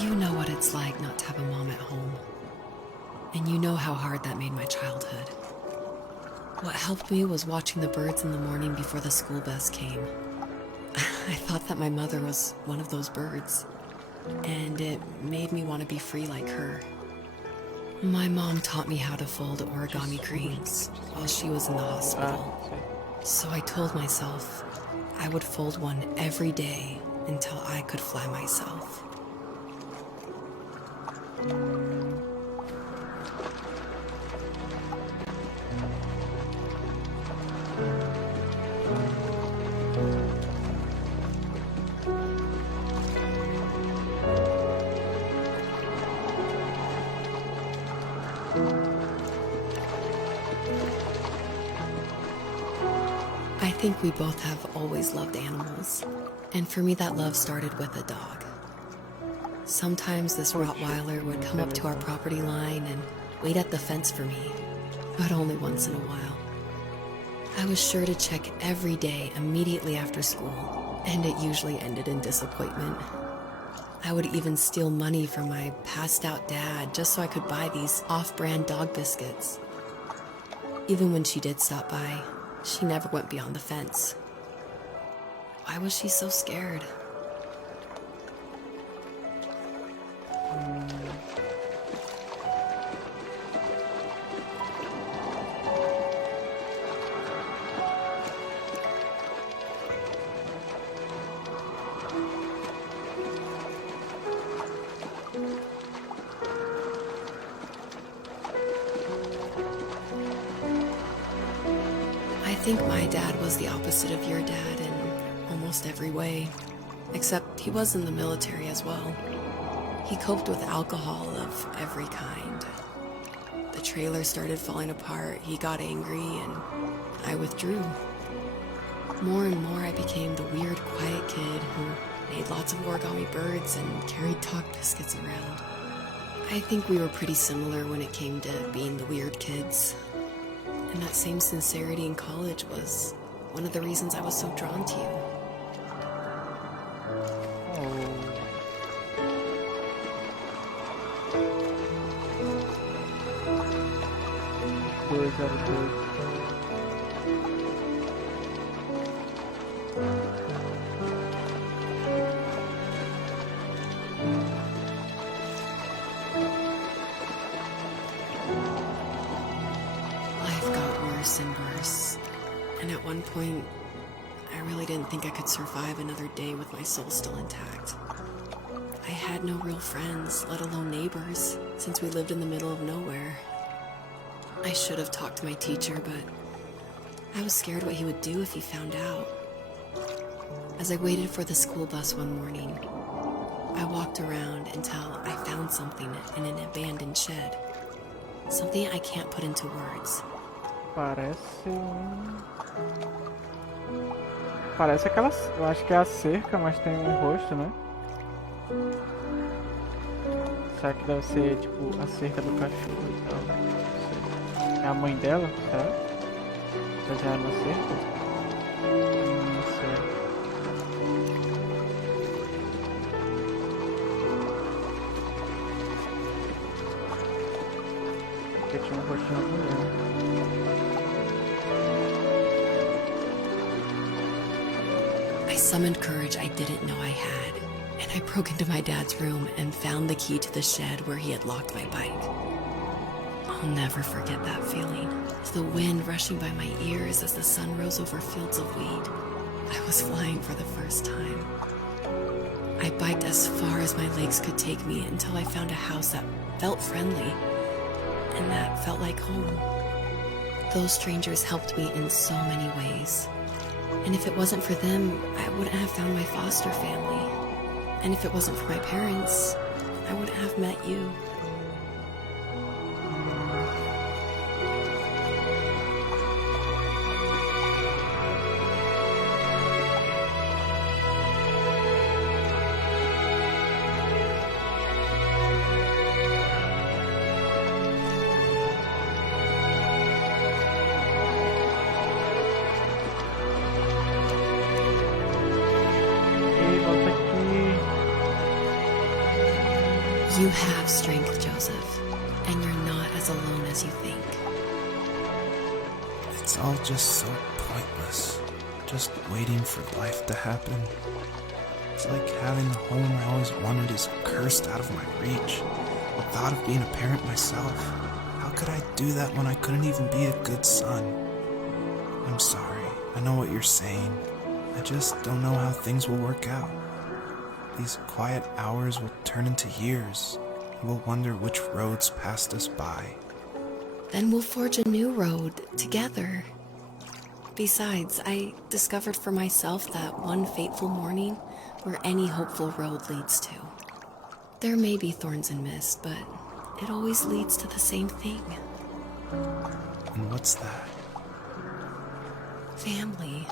You know what it's like not to have a mom at home. And you know how hard that made my childhood. What helped me was watching the birds in the morning before the school bus came. I thought that my mother was one of those birds, and it made me want to be free like her. My mom taught me how to fold origami cranes while she was in the hospital. So I told myself I would fold one every day until I could fly myself. I think we both have always loved animals, and for me that love started with a dog. Sometimes this Rottweiler would come up to our property line and wait at the fence for me, but only once in a while. I was sure to check every day immediately after school, and it usually ended in disappointment. I would even steal money from my passed-out dad just so I could buy these off-brand dog biscuits. Even when she did stop by, she never went beyond the fence. Why was she so scared? I think my dad was the opposite of your dad in almost every way, except he was in the military as well. He coped with alcohol of every kind. The trailer started falling apart, he got angry, and I withdrew. More and more I became the weird, quiet kid who made lots of origami birds and carried dog biscuits around. I think we were pretty similar when it came to being the weird kids. And that same sincerity in college was one of the reasons I was so drawn to you. Life got worse and worse, and at one point, I really didn't think I could survive another day with my soul still intact. I had no real friends, let alone neighbors, since we lived in the middle of nowhere. I should have talked to my teacher, but I was scared what he would do if he found out. As I waited for the school bus one morning, I walked around until I found something in an abandoned shed. Something I can't put into words. Parece aquela. Eu acho que é a cerca, mas tem um rosto, né? Será que deve ser tipo a cerca do cachorro e tal? Não sei. É a mãe dela, será? Tá já na cerca? Não sei. Porque tinha um rostinho de mulher. I summoned courage I didn't know I had, and I broke into my dad's room and found the key to the shed where he had locked my bike. I'll never forget that feeling. The wind rushing by my ears as the sun rose over fields of wheat. I was flying for the first time. I biked as far as my legs could take me until I found a house that felt friendly and that felt like home. Those strangers helped me in so many ways. And if it wasn't for them, I wouldn't have found my foster family. And if it wasn't for my parents, I wouldn't have met you. You have strength, Joseph, and you're not as alone as you think. It's all just so pointless. Just waiting for life to happen. It's like having the home I always wanted is cursed out of my reach. The thought of being a parent myself. How could I do that when I couldn't even be a good son? I'm sorry. I know what you're saying. I just don't know how things will work out. These quiet hours will turn into years. We will wonder which roads passed us by. Then we'll forge a new road together. Besides, I discovered for myself that one fateful morning where any hopeful road leads to. There may be thorns and mist, but it always leads to the same thing. And what's that? Family.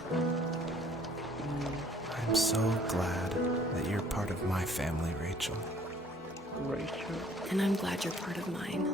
I'm so glad that you're part of my family, Rachel. Rachel. And I'm glad you're part of mine.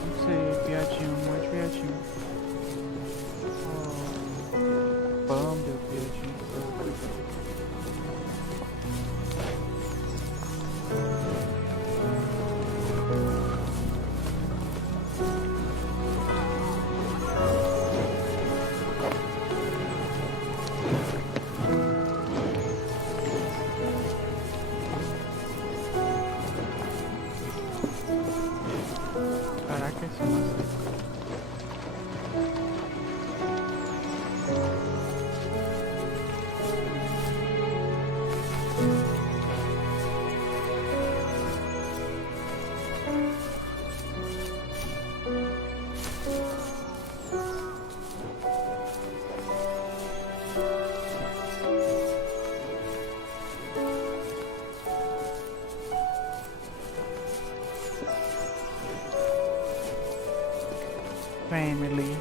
Não sei, piadinha, um monte de piadinha. Bumble, piadinha. Caraca, esse massa. Family.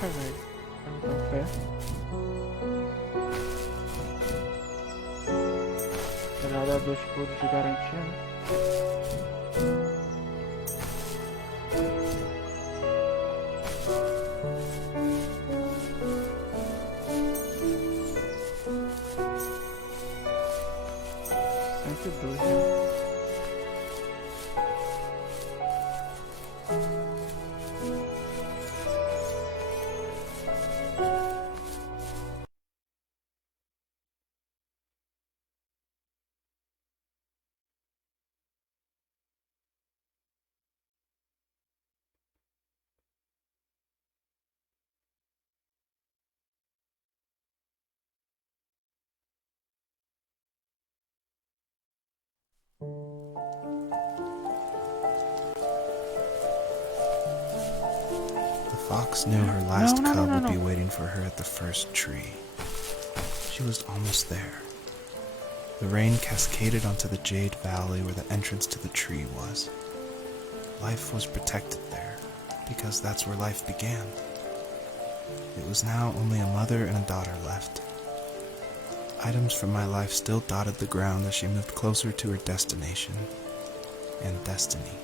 Caraca, velho. Café. Ela dá 2 pulos de garantia, né? The fox knew her last cub would be waiting for her at the first tree. She was almost there. The rain cascaded onto the jade valley where the entrance to the tree was. Life was protected there, because that's where life began. It was now only a mother and a daughter left. Items from my life still dotted the ground as she moved closer to her destination and destiny.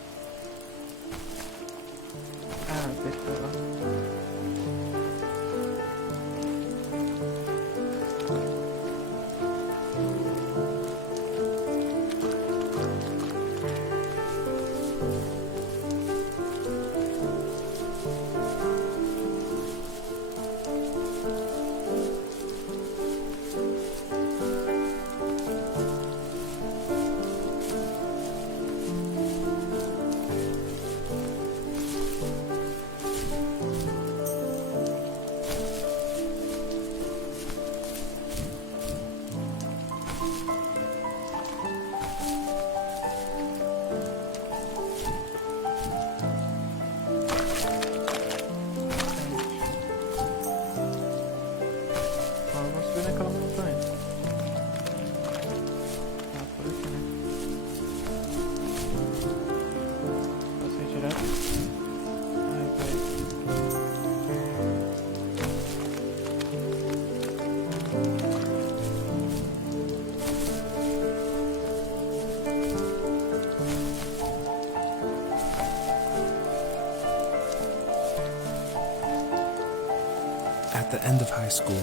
At the end of high school,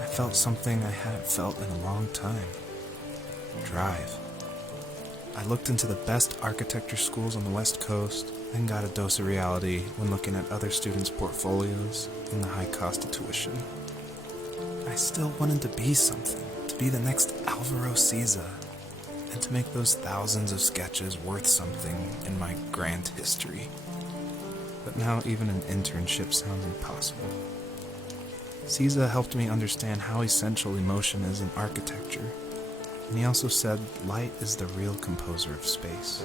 I felt something I hadn't felt in a long time. Drive. I looked into the best architecture schools on the West Coast, then got a dose of reality when looking at other students' portfolios and the high cost of tuition. I still wanted to be something, to be the next Alvaro Siza, and to make those thousands of sketches worth something in my grand history. But now even an internship sounds impossible. Siza helped me understand how essential emotion is in architecture, and he also said light is the real composer of space.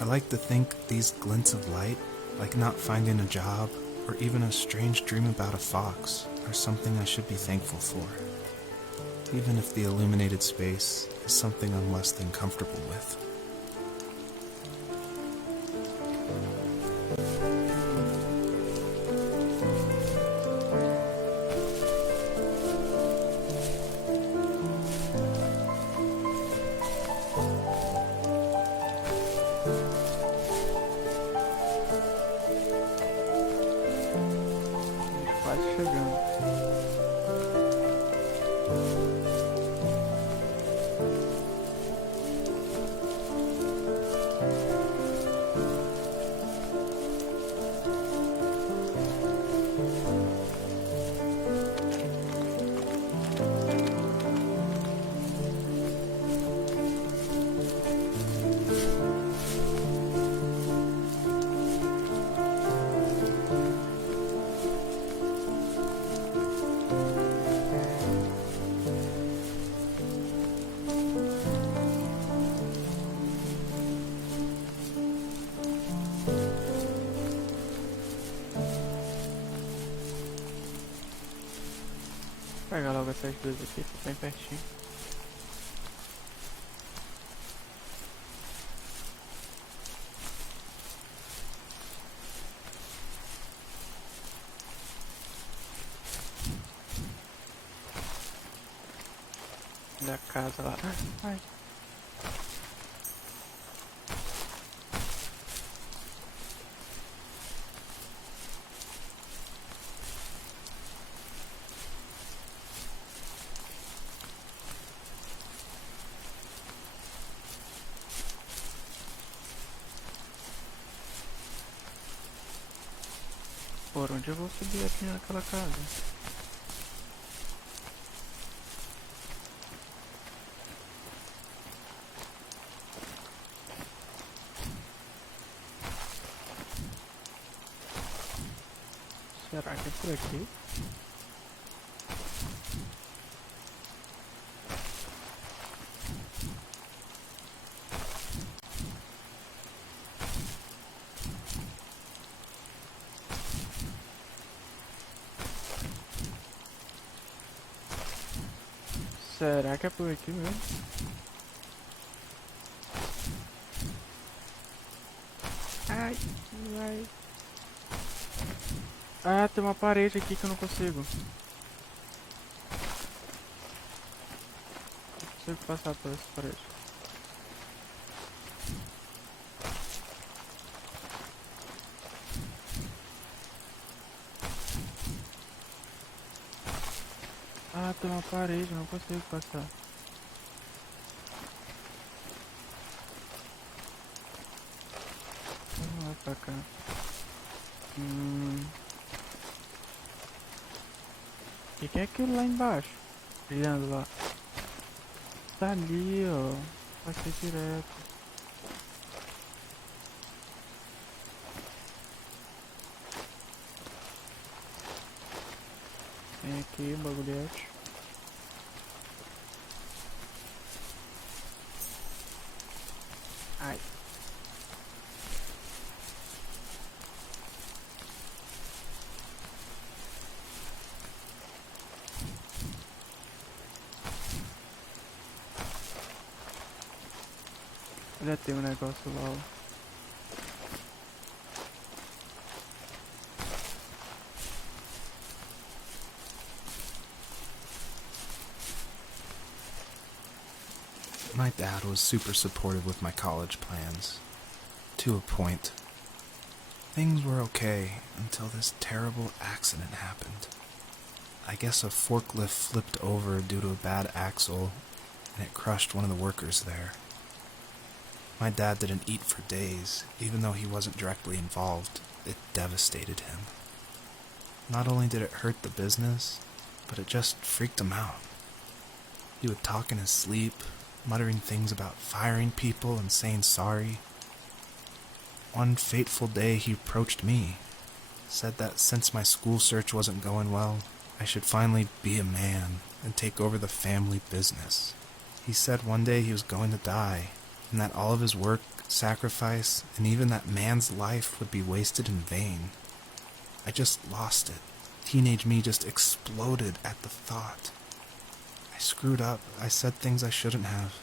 I like to think these glints of light, like not finding a job or even a strange dream about a fox, are something I should be thankful for, even if the illuminated space is something I'm less than comfortable with. Vou pegar logo essas duas aqui, fica bem pertinho. Olha a casa lá. Ai. Por onde eu vou subir aqui naquela casa? Será que é por aqui? Será que é por aqui mesmo? Ai, ai. Ah, tem uma parede aqui que eu não consigo. Não consigo passar por essa parede. Ah, tem uma parede, eu não consigo passar. Vamos lá pra cá. O que é aquilo lá embaixo? Brilhando lá. Tá ali, ó. Passei direto. Tem aqui o bagulhete. Ai. Já tem um negócio lá, ó. My dad was super supportive with my college plans. To a point. Things were okay until this terrible accident happened. I guess a forklift flipped over due to a bad axle, and it crushed one of the workers there. My dad didn't eat for days, even though he wasn't directly involved. It devastated him. Not only did it hurt the business, but it just freaked him out. He would talk in his sleep, muttering things about firing people and saying sorry. One fateful day he approached me, said that since my school search wasn't going well, I should finally be a man and take over the family business. He said one day he was going to die, and that all of his work, sacrifice, and even that man's life would be wasted in vain. I just lost it. Teenage me just exploded at the thought. I screwed up. I said things I shouldn't have.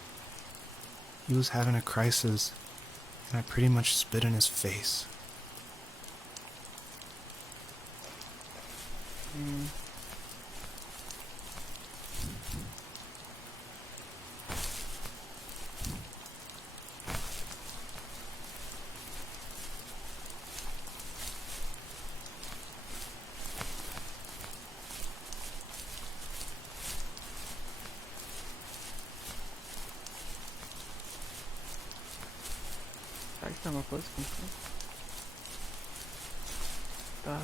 He was having a crisis, and I pretty much spit in his face. Será que tem uma coisa com isso? Tá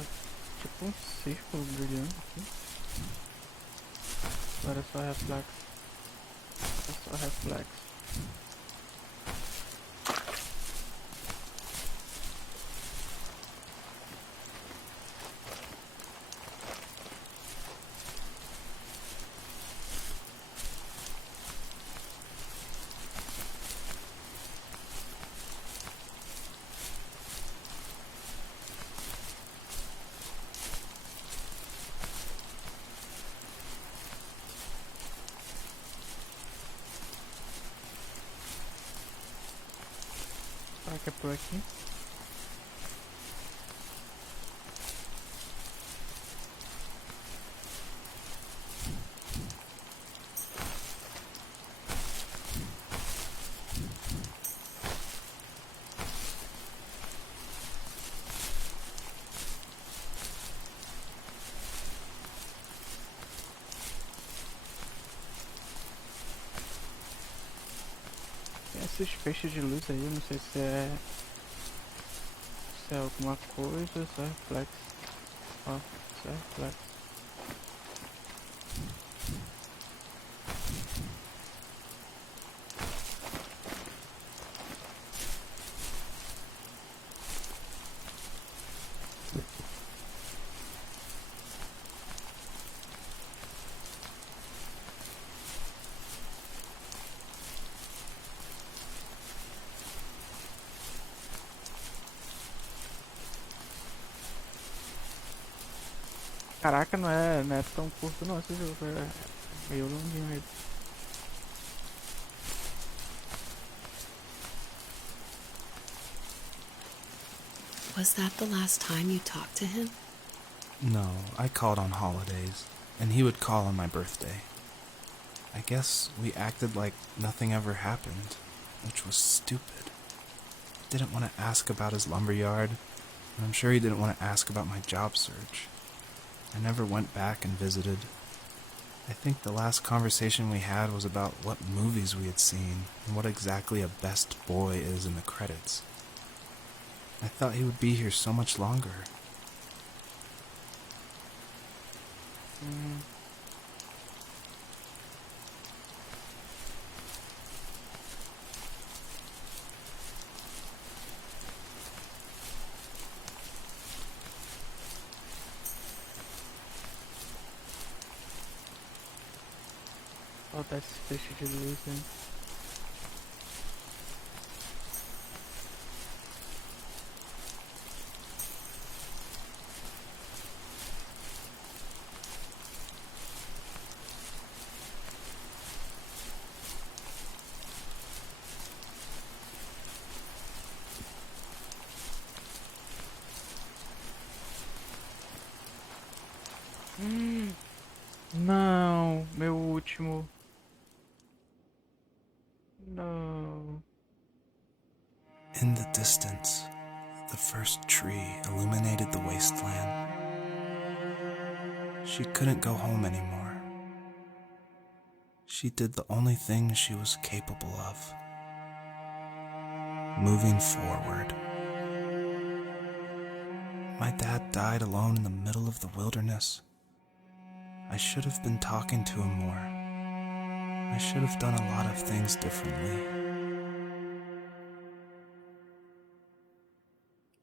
tipo um círculo brilhando aqui. Agora é só reflexo. É só reflexo. Será que é por aqui? esses feixes de luz aí, eu não sei se é alguma coisa, só reflexo. Ó, só reflexo. Caraca, não é tão curto não esse jogo, é meio longuinho ele. Was that the last time you talked to him? No, I called on holidays, and he would call on my birthday. I guess we acted like nothing ever happened, which was stupid. Didn't want to ask about his lumberyard, and I'm sure he didn't want to ask about my job search. I never went back and visited. I think the last conversation we had was about what movies we had seen and what exactly a best boy is in the credits. I thought he would be here so much longer. Olha esse feixe de luz aí. Não, meu último. Não. In the distance, the first tree illuminated the wasteland. She couldn't go home anymore. She did the only thing she was capable of. Moving forward. My dad died alone in the middle of the wilderness. I should have been talking to him more. I should have done a lot of things differently.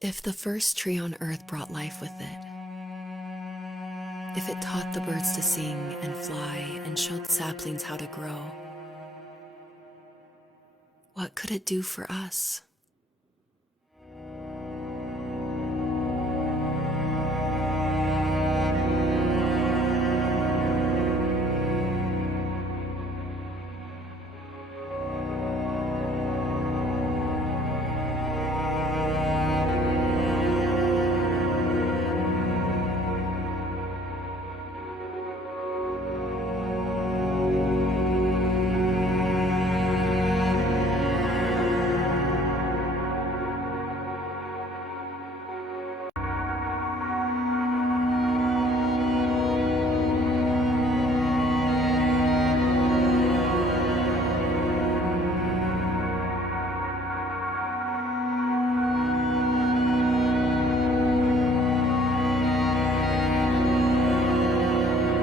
If the first tree on Earth brought life with it, if it taught the birds to sing and fly and showed saplings how to grow, what could it do for us?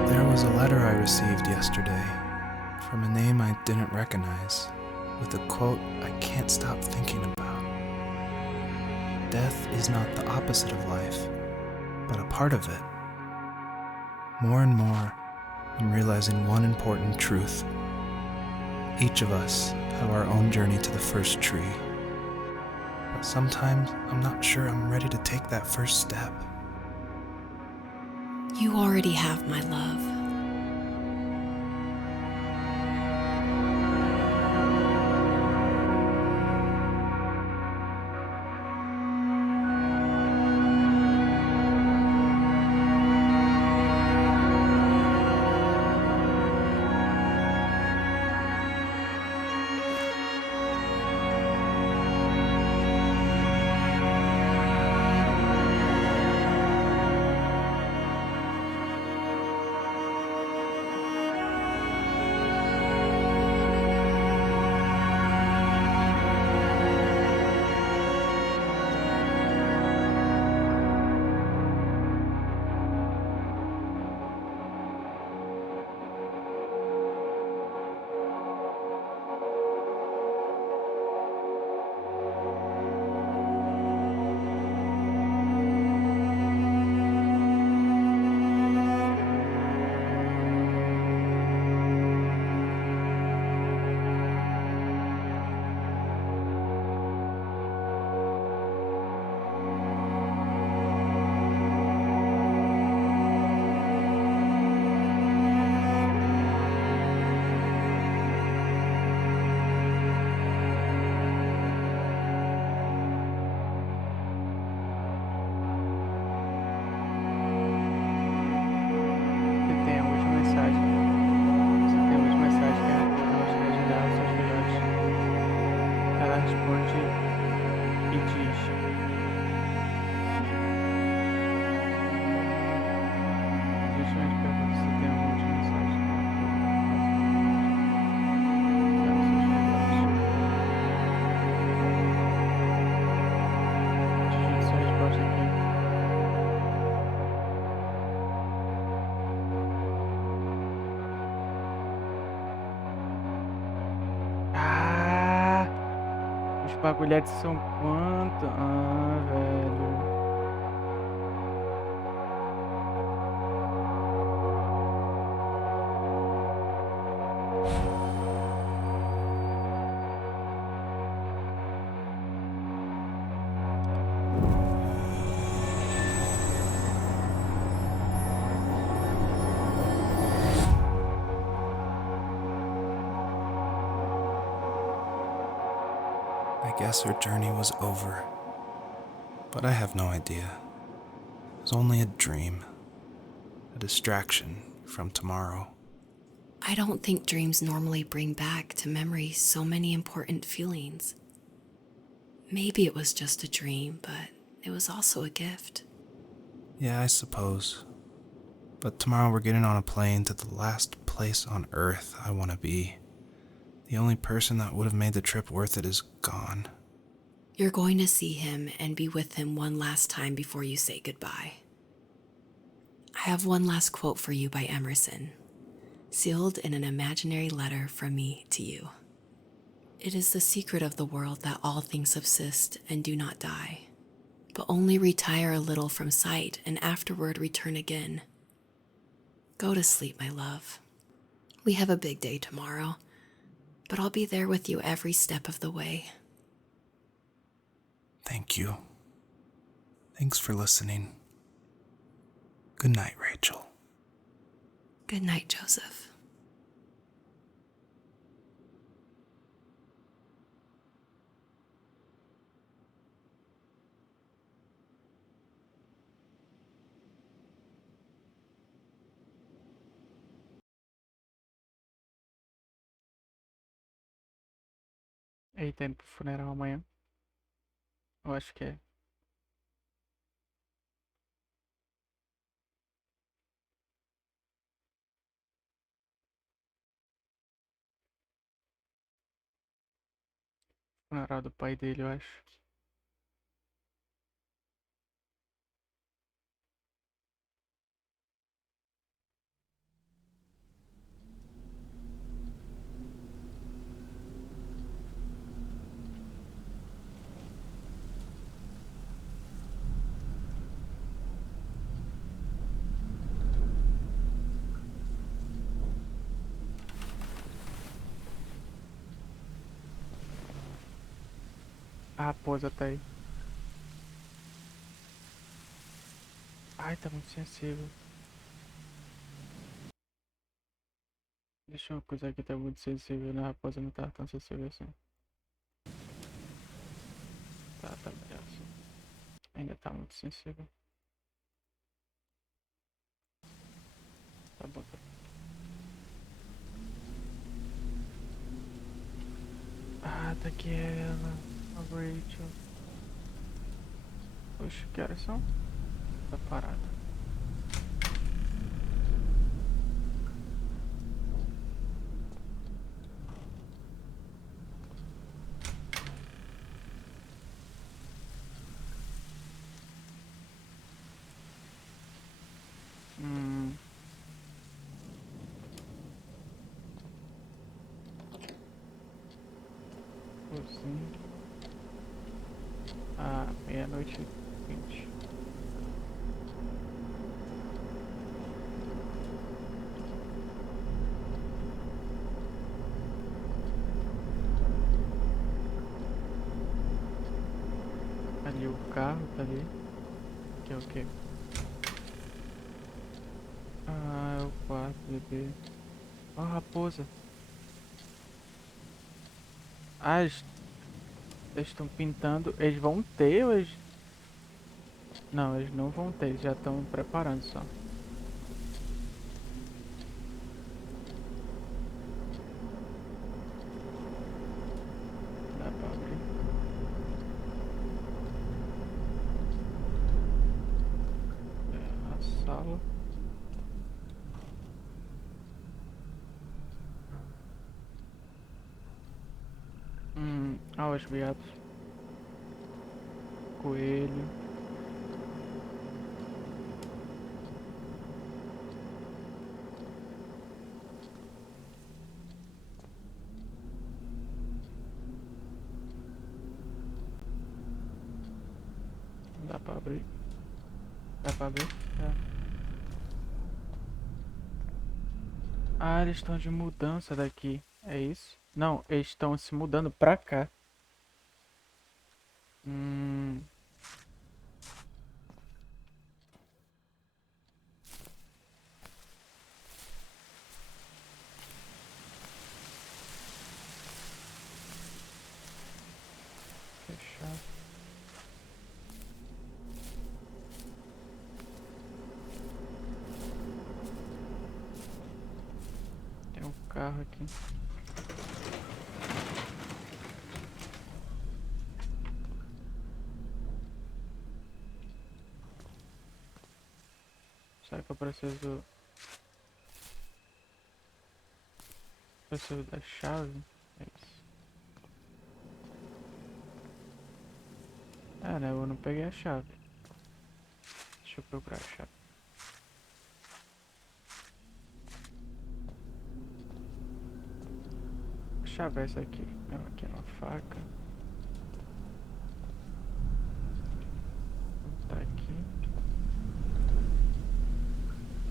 There was a letter I received yesterday from a name I didn't recognize, with a quote I can't stop thinking about. Death is not the opposite of life, but a part of it. More and more, I'm realizing one important truth. Each of us have our own journey to the first tree. But sometimes I'm not sure I'm ready to take that first step. You already have my love. Bagulhetes são quanto? Ah, velho. I guess her journey was over, but I have no idea. It was only a dream, a distraction from tomorrow. I don't think dreams normally bring back to memory so many important feelings. Maybe it was just a dream, but it was also a gift. Yeah, I suppose. But tomorrow we're getting on a plane to the last place on Earth I want to be. The only person that would have made the trip worth it is gone. You're going to see him and be with him one last time before you say goodbye. I have one last quote for you by Emerson, sealed in an imaginary letter from me to you. It is the secret of the world that all things subsist and do not die, but only retire a little from sight and afterward return again. Go to sleep, my love. We have a big day tomorrow, but I'll be there with you every step of the way. Thank you. Thanks for listening. Good night, Rachel. Good night, Joseph. Aí tá indo pro funeral amanhã. Eu acho que é. Funeral do pai dele, eu acho. A raposa tá aí. Ai, tá muito sensível. Deixa eu coisa aqui, tá muito sensível, né? A raposa não tá tão sensível assim. Tá melhor assim. Ainda tá muito sensível. Tá bom, tá bom. Ah, tá aqui ela. A Rachel. Oxe, que horas são? Tá parada. Hum. Cozinha. Ah, meia-noite e 20. Ali o carro tá ali. Que é o quê? Ah, é o quarto, bebê. Ó, a raposa. Ah, eles estão pintando. Eles vão ter ou eles... Não, eles não vão ter. Eles já estão preparando só. Dá pra abrir. É, a sala. Ah, os viados. Coelho. pra abrir. Dá pra abrir? É. Ah, eles estão de mudança daqui. É isso? Não, eles estão se mudando pra cá. Hum. Fechado. Tem um carro aqui. Será que eu preciso... Preciso da chave? É isso. É, né? Eu não peguei a chave. Deixa eu procurar a chave. A chave é essa aqui. Não, aqui é uma faca. Tá aqui.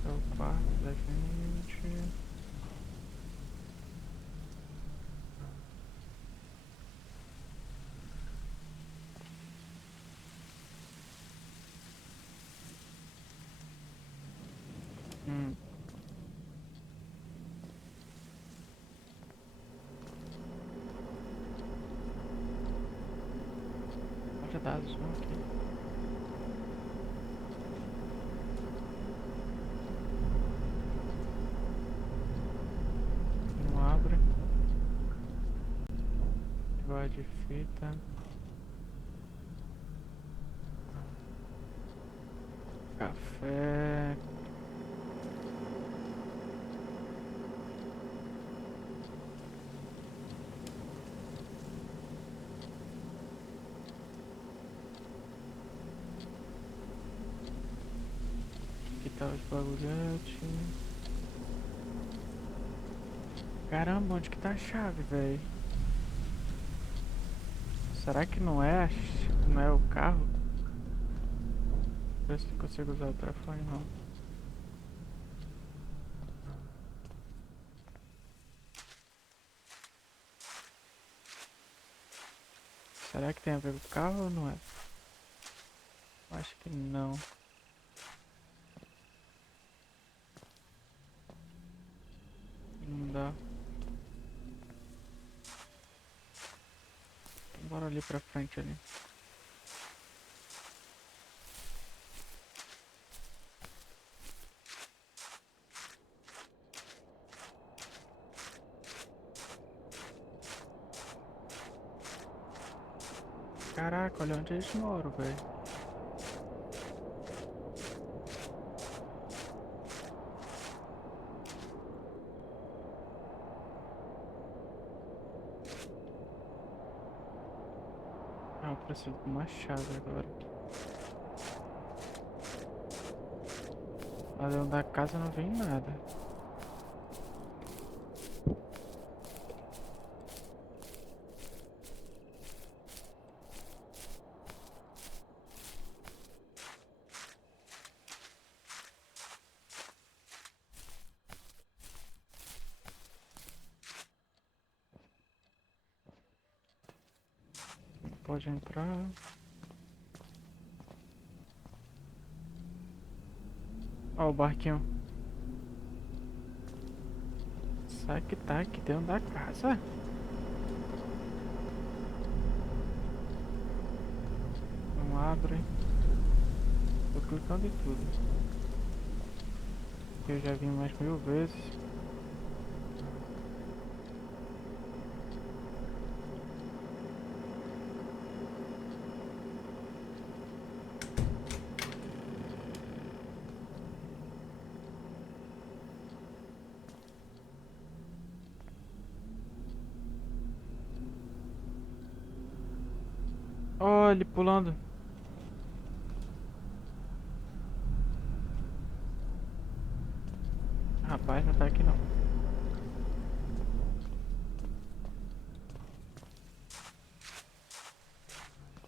É o quarto da gente. Hum. Pode dar zoom aqui. Não abre. Vai de fita. Café. Aqui tá os bagulhetes. Caramba, onde que tá a chave, velho? Será que não é? Não é o carro? Ver se eu consigo usar o telefone, não. Será que tem a ver com o carro ou não é? Acho que não. Não dá. Bora ali pra frente ali. Caraca, olha onde eles moram, velho. Ah, eu preciso de uma chave agora. Lá dentro da casa não vem nada. Não pode entrar. Ó o barquinho. Será que tá aqui dentro da casa? Não abre. Tô clicando em tudo. Eu já vim mais 1000 vezes. Ó, ele pulando. Rapaz, não tá aqui não.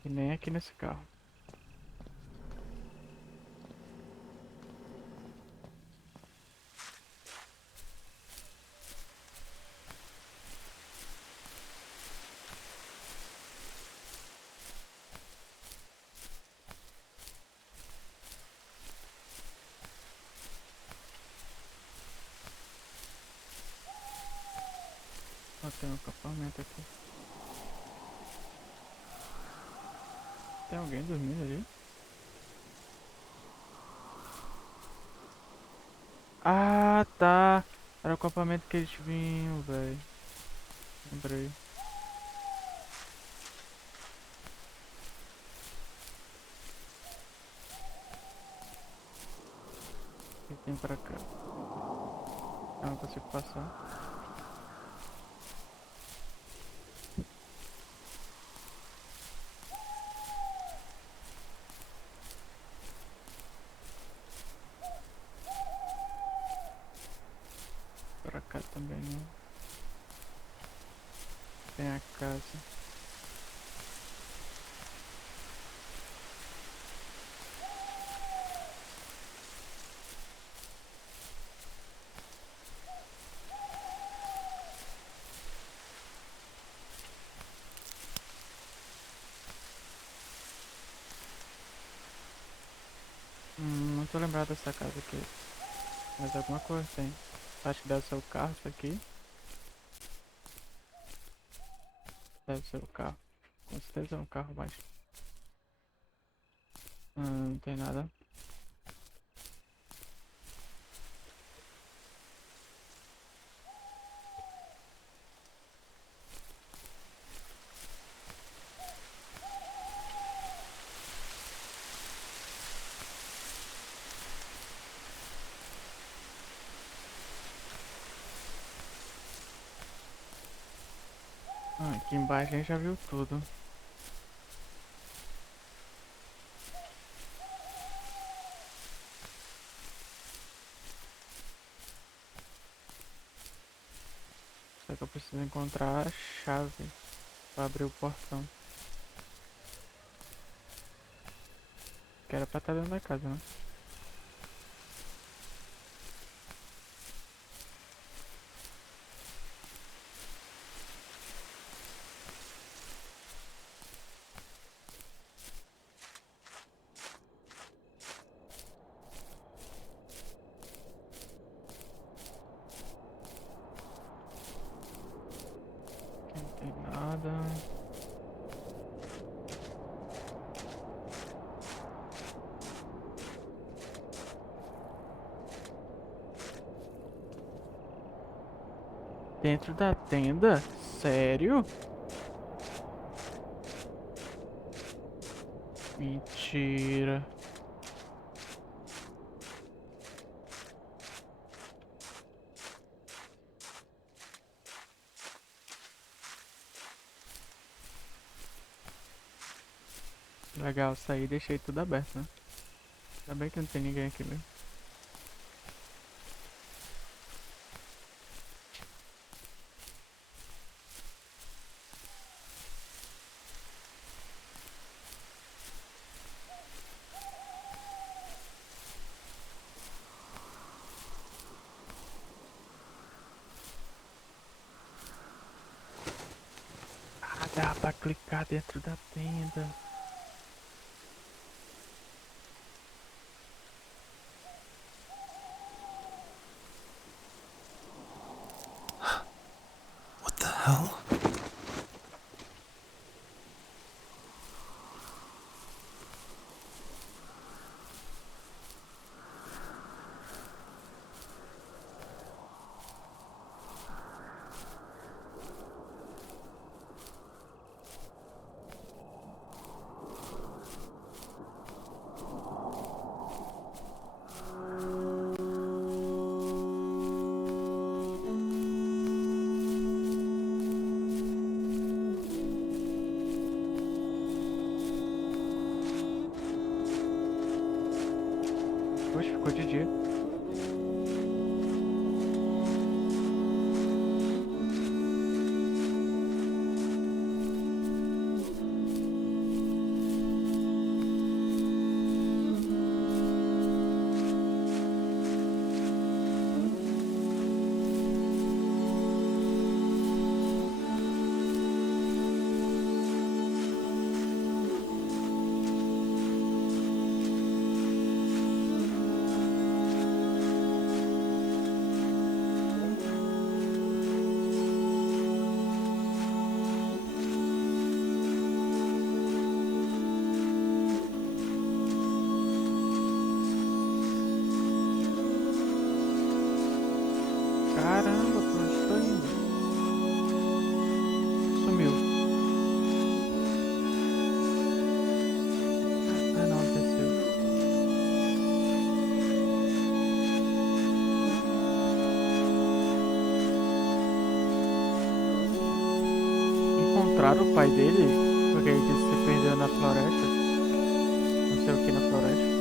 E nem aqui nesse carro. Ó, tem um acampamento aqui. Tem alguém dormindo ali? Ah, tá. Era o acampamento que eles vinham, velho. Lembrei. O que tem pra cá? Eu não consigo passar. Pra cá também não. Tem a casa. Não tô lembrado dessa casa aqui. Mas alguma coisa tem. Acho que deve ser o carro isso aqui. Deve ser o carro. Com certeza é um carro, mas... não tem nada. Aqui embaixo a gente já viu tudo. Só que eu preciso encontrar a chave pra abrir o portão. Que era pra estar dentro da casa, né? Aqui não tem nada. Dentro da tenda? Sério? Mentira. Legal, saí e deixei tudo aberto, né? Ainda bem que não tem ninguém aqui mesmo. Ah, dá pra clicar dentro da tenda. What the hell? Caramba, pra onde tô indo? Sumiu. Ah não, desceu. Encontraram o pai dele? Porque ele disse que se perdeu na floresta. Não sei o que na floresta.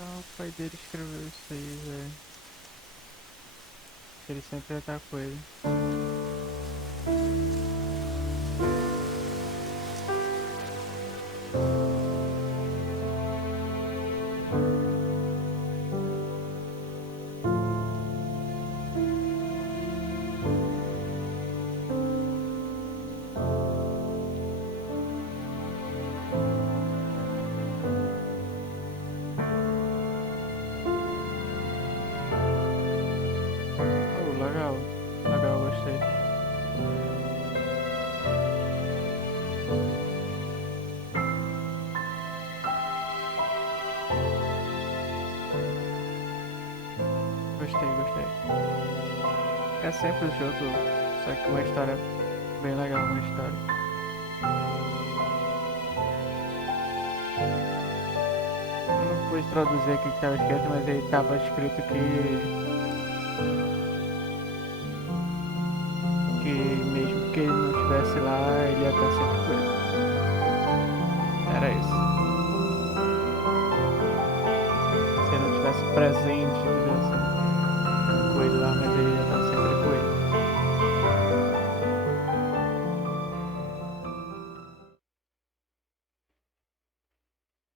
O pai dele escreveu isso aí, velho. Ele sempre atacou ele. Legal, legal, gostei. Gostei. É sempre o jogo, só que uma história bem legal, uma história. Eu não pude traduzir aqui o que estava escrito, mas aí estava escrito que mesmo que ele não estivesse lá, ele ia estar sempre com ele. Era isso. Se ele não estivesse presente, digamos assim, com ele lá, mas ele ia estar sempre com ele.